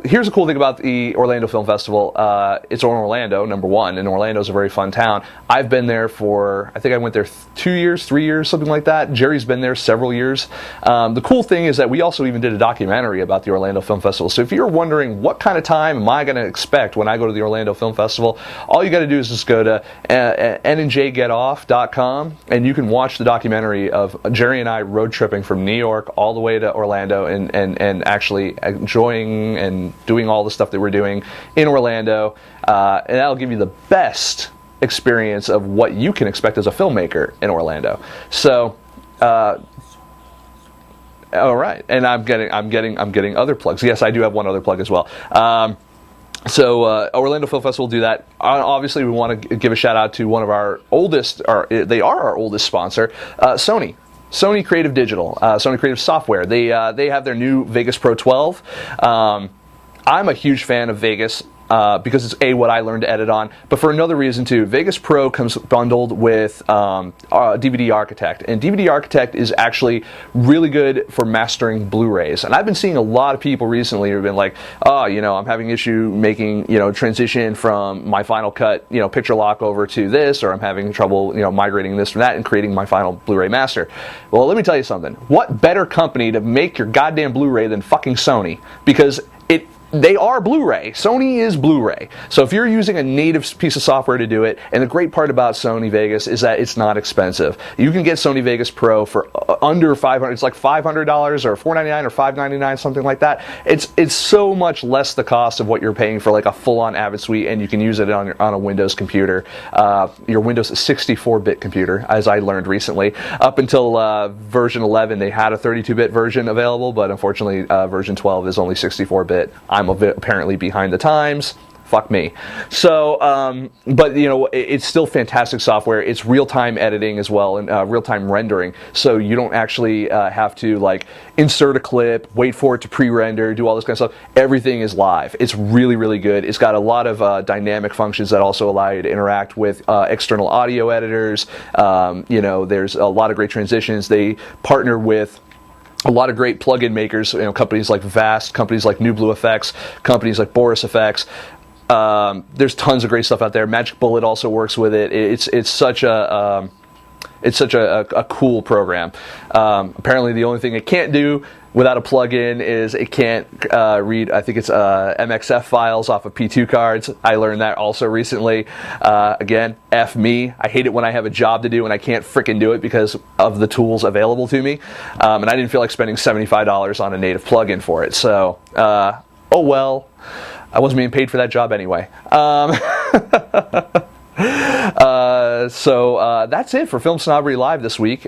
Here's a cool thing about the Orlando Film Festival. It's in Orlando, number one, and Orlando's a very fun town. I've been there for, I think I went there 2 years, 3 years, something like that. Jerry's been there several years. The cool thing is that we also even did a documentary about the Orlando Film Festival. So if you're wondering what kind of time am I going to expect when I go to the Orlando Film Festival, all you got to do is just go to nandjgetoff.com and you can watch the documentary of Jerry and I road tripping from New York all the way to Orlando and actually enjoying and doing all the stuff that we're doing in Orlando, and that'll give you the best experience of what you can expect as a filmmaker in Orlando. So all right, and I'm getting other plugs. Yes, I do have one other plug as well. Orlando Film Festival will do that. Obviously, we want to give a shout out to one of our oldest, or they are our oldest sponsor, Sony. Sony Creative Digital, Sony Creative Software. They have their new Vegas Pro 12. I'm a huge fan of Vegas because it's what I learned to edit on, but for another reason too. Vegas Pro comes bundled with DVD Architect, and DVD Architect is actually really good for mastering Blu-rays. And I've been seeing a lot of people recently who've been like, oh, I'm having issue making, transition from my Final Cut, picture lock over to this, or I'm having trouble, migrating this from that and creating my final Blu-ray master. Well, let me tell you something. What better company to make your goddamn Blu-ray than fucking Sony? Because they are Blu-ray. Sony is Blu-ray. So if you're using a native piece of software to do it, and the great part about Sony Vegas is that it's not expensive. You can get Sony Vegas Pro for under $500. It's like $500 or $499 or $599, something like that. It's so much less the cost of what you're paying for like a full-on Avid suite, and you can use it on a Windows computer. Your Windows 64-bit computer, as I learned recently. Up until version 11, they had a 32-bit version available, but unfortunately version 12 is only 64-bit. I'm apparently behind the times. fuck me. So, but it's still fantastic software. It's real-time editing as well, and real-time rendering. So you don't actually have to like insert a clip, wait for it to pre-render, do all this kind of stuff. Everything is live. It's really, really good. It's got a lot of dynamic functions that also allow you to interact with external audio editors. There's a lot of great transitions. They partner with a lot of great plugin makers, companies like Vast, companies like New Blue Effects, companies like Boris Effects. There's tons of great stuff out there. Magic Bullet also works with it. It's such a cool program. Apparently, the only thing it can't do without a plugin is it can't read, I think it's MXF files off of P2 cards. I learned that also recently. Again, F me. I hate it when I have a job to do and I can't frickin' do it because of the tools available to me. And I didn't feel like spending $75 on a native plugin for it. So, oh well. I wasn't being paid for that job anyway. So that's it for Film Snobbery Live this week.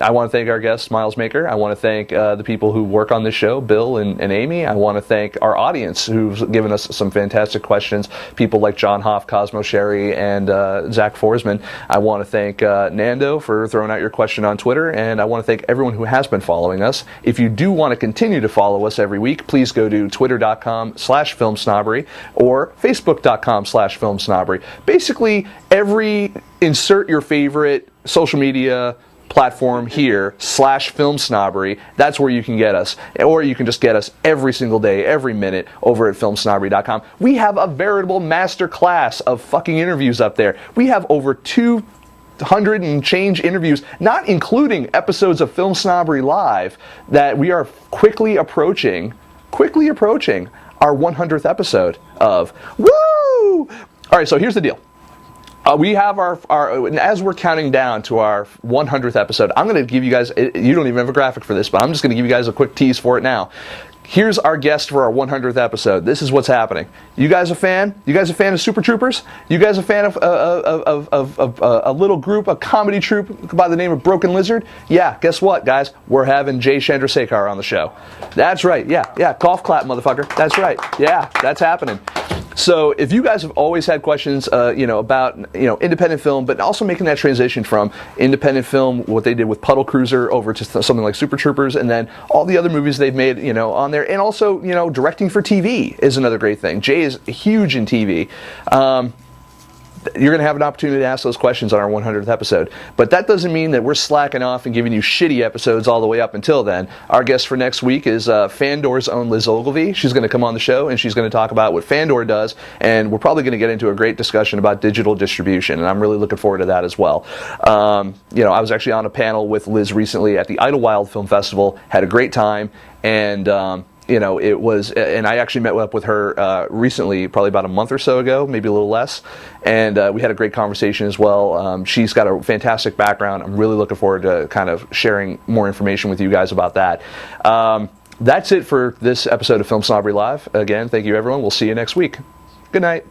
I want to thank our guest, Miles Maker. I want to thank the people who work on this show, Bill and Amy. I want to thank our audience who've given us some fantastic questions, people like John Hoff, Cosmo Sherry, and Zach Forsman. I want to thank Nando for throwing out your question on Twitter, and I want to thank everyone who has been following us. If you do want to continue to follow us every week, please go to twitter.com/filmsnobbery or facebook.com/filmsnobbery. Basically, insert your favorite social media platform here /filmsnobbery. That's where you can get us, or you can just get us every single day, every minute over at filmsnobbery.com. We have a veritable master class of fucking interviews up there. We have over 200 and change interviews, not including episodes of Film Snobbery Live, that we are quickly approaching our 100th episode of. Woo! All right, so here's the deal. We have our as we're counting down to our 100th episode, I'm going to give you guys, you don't even have a graphic for this, but I'm just going to give you guys a quick tease for it now. Here's our guest for our 100th episode. This is what's happening. You guys a fan? You guys a fan of Super Troopers? You guys a fan of a little group, a comedy troupe by the name of Broken Lizard? Yeah, guess what, guys? We're having Jay Chandrasekhar on the show. That's right. Yeah. Golf clap, motherfucker. That's right. Yeah, that's happening. So if you guys have always had questions, about independent film, but also making that transition from independent film, what they did with Puddle Cruiser, over to something like Super Troopers, and then all the other movies they've made, on there, and also, directing for TV is another great thing. Jay is huge in TV. You're going to have an opportunity to ask those questions on our 100th episode. But that doesn't mean that we're slacking off and giving you shitty episodes all the way up until then. Our guest for next week is Fandor's own Liz Ogilvy. She's going to come on the show, and she's going to talk about what Fandor does, and we're probably going to get into a great discussion about digital distribution, and I'm really looking forward to that as well. I was actually on a panel with Liz recently at the Idlewild Film Festival, had a great time, and it was, and I actually met up with her recently, probably about a month or so ago, maybe a little less, and we had a great conversation as well. She's got a fantastic background. I'm really looking forward to kind of sharing more information with you guys about that. That's it for this episode of Film Snobbery Live. Again, thank you, everyone. We'll see you next week. Good night.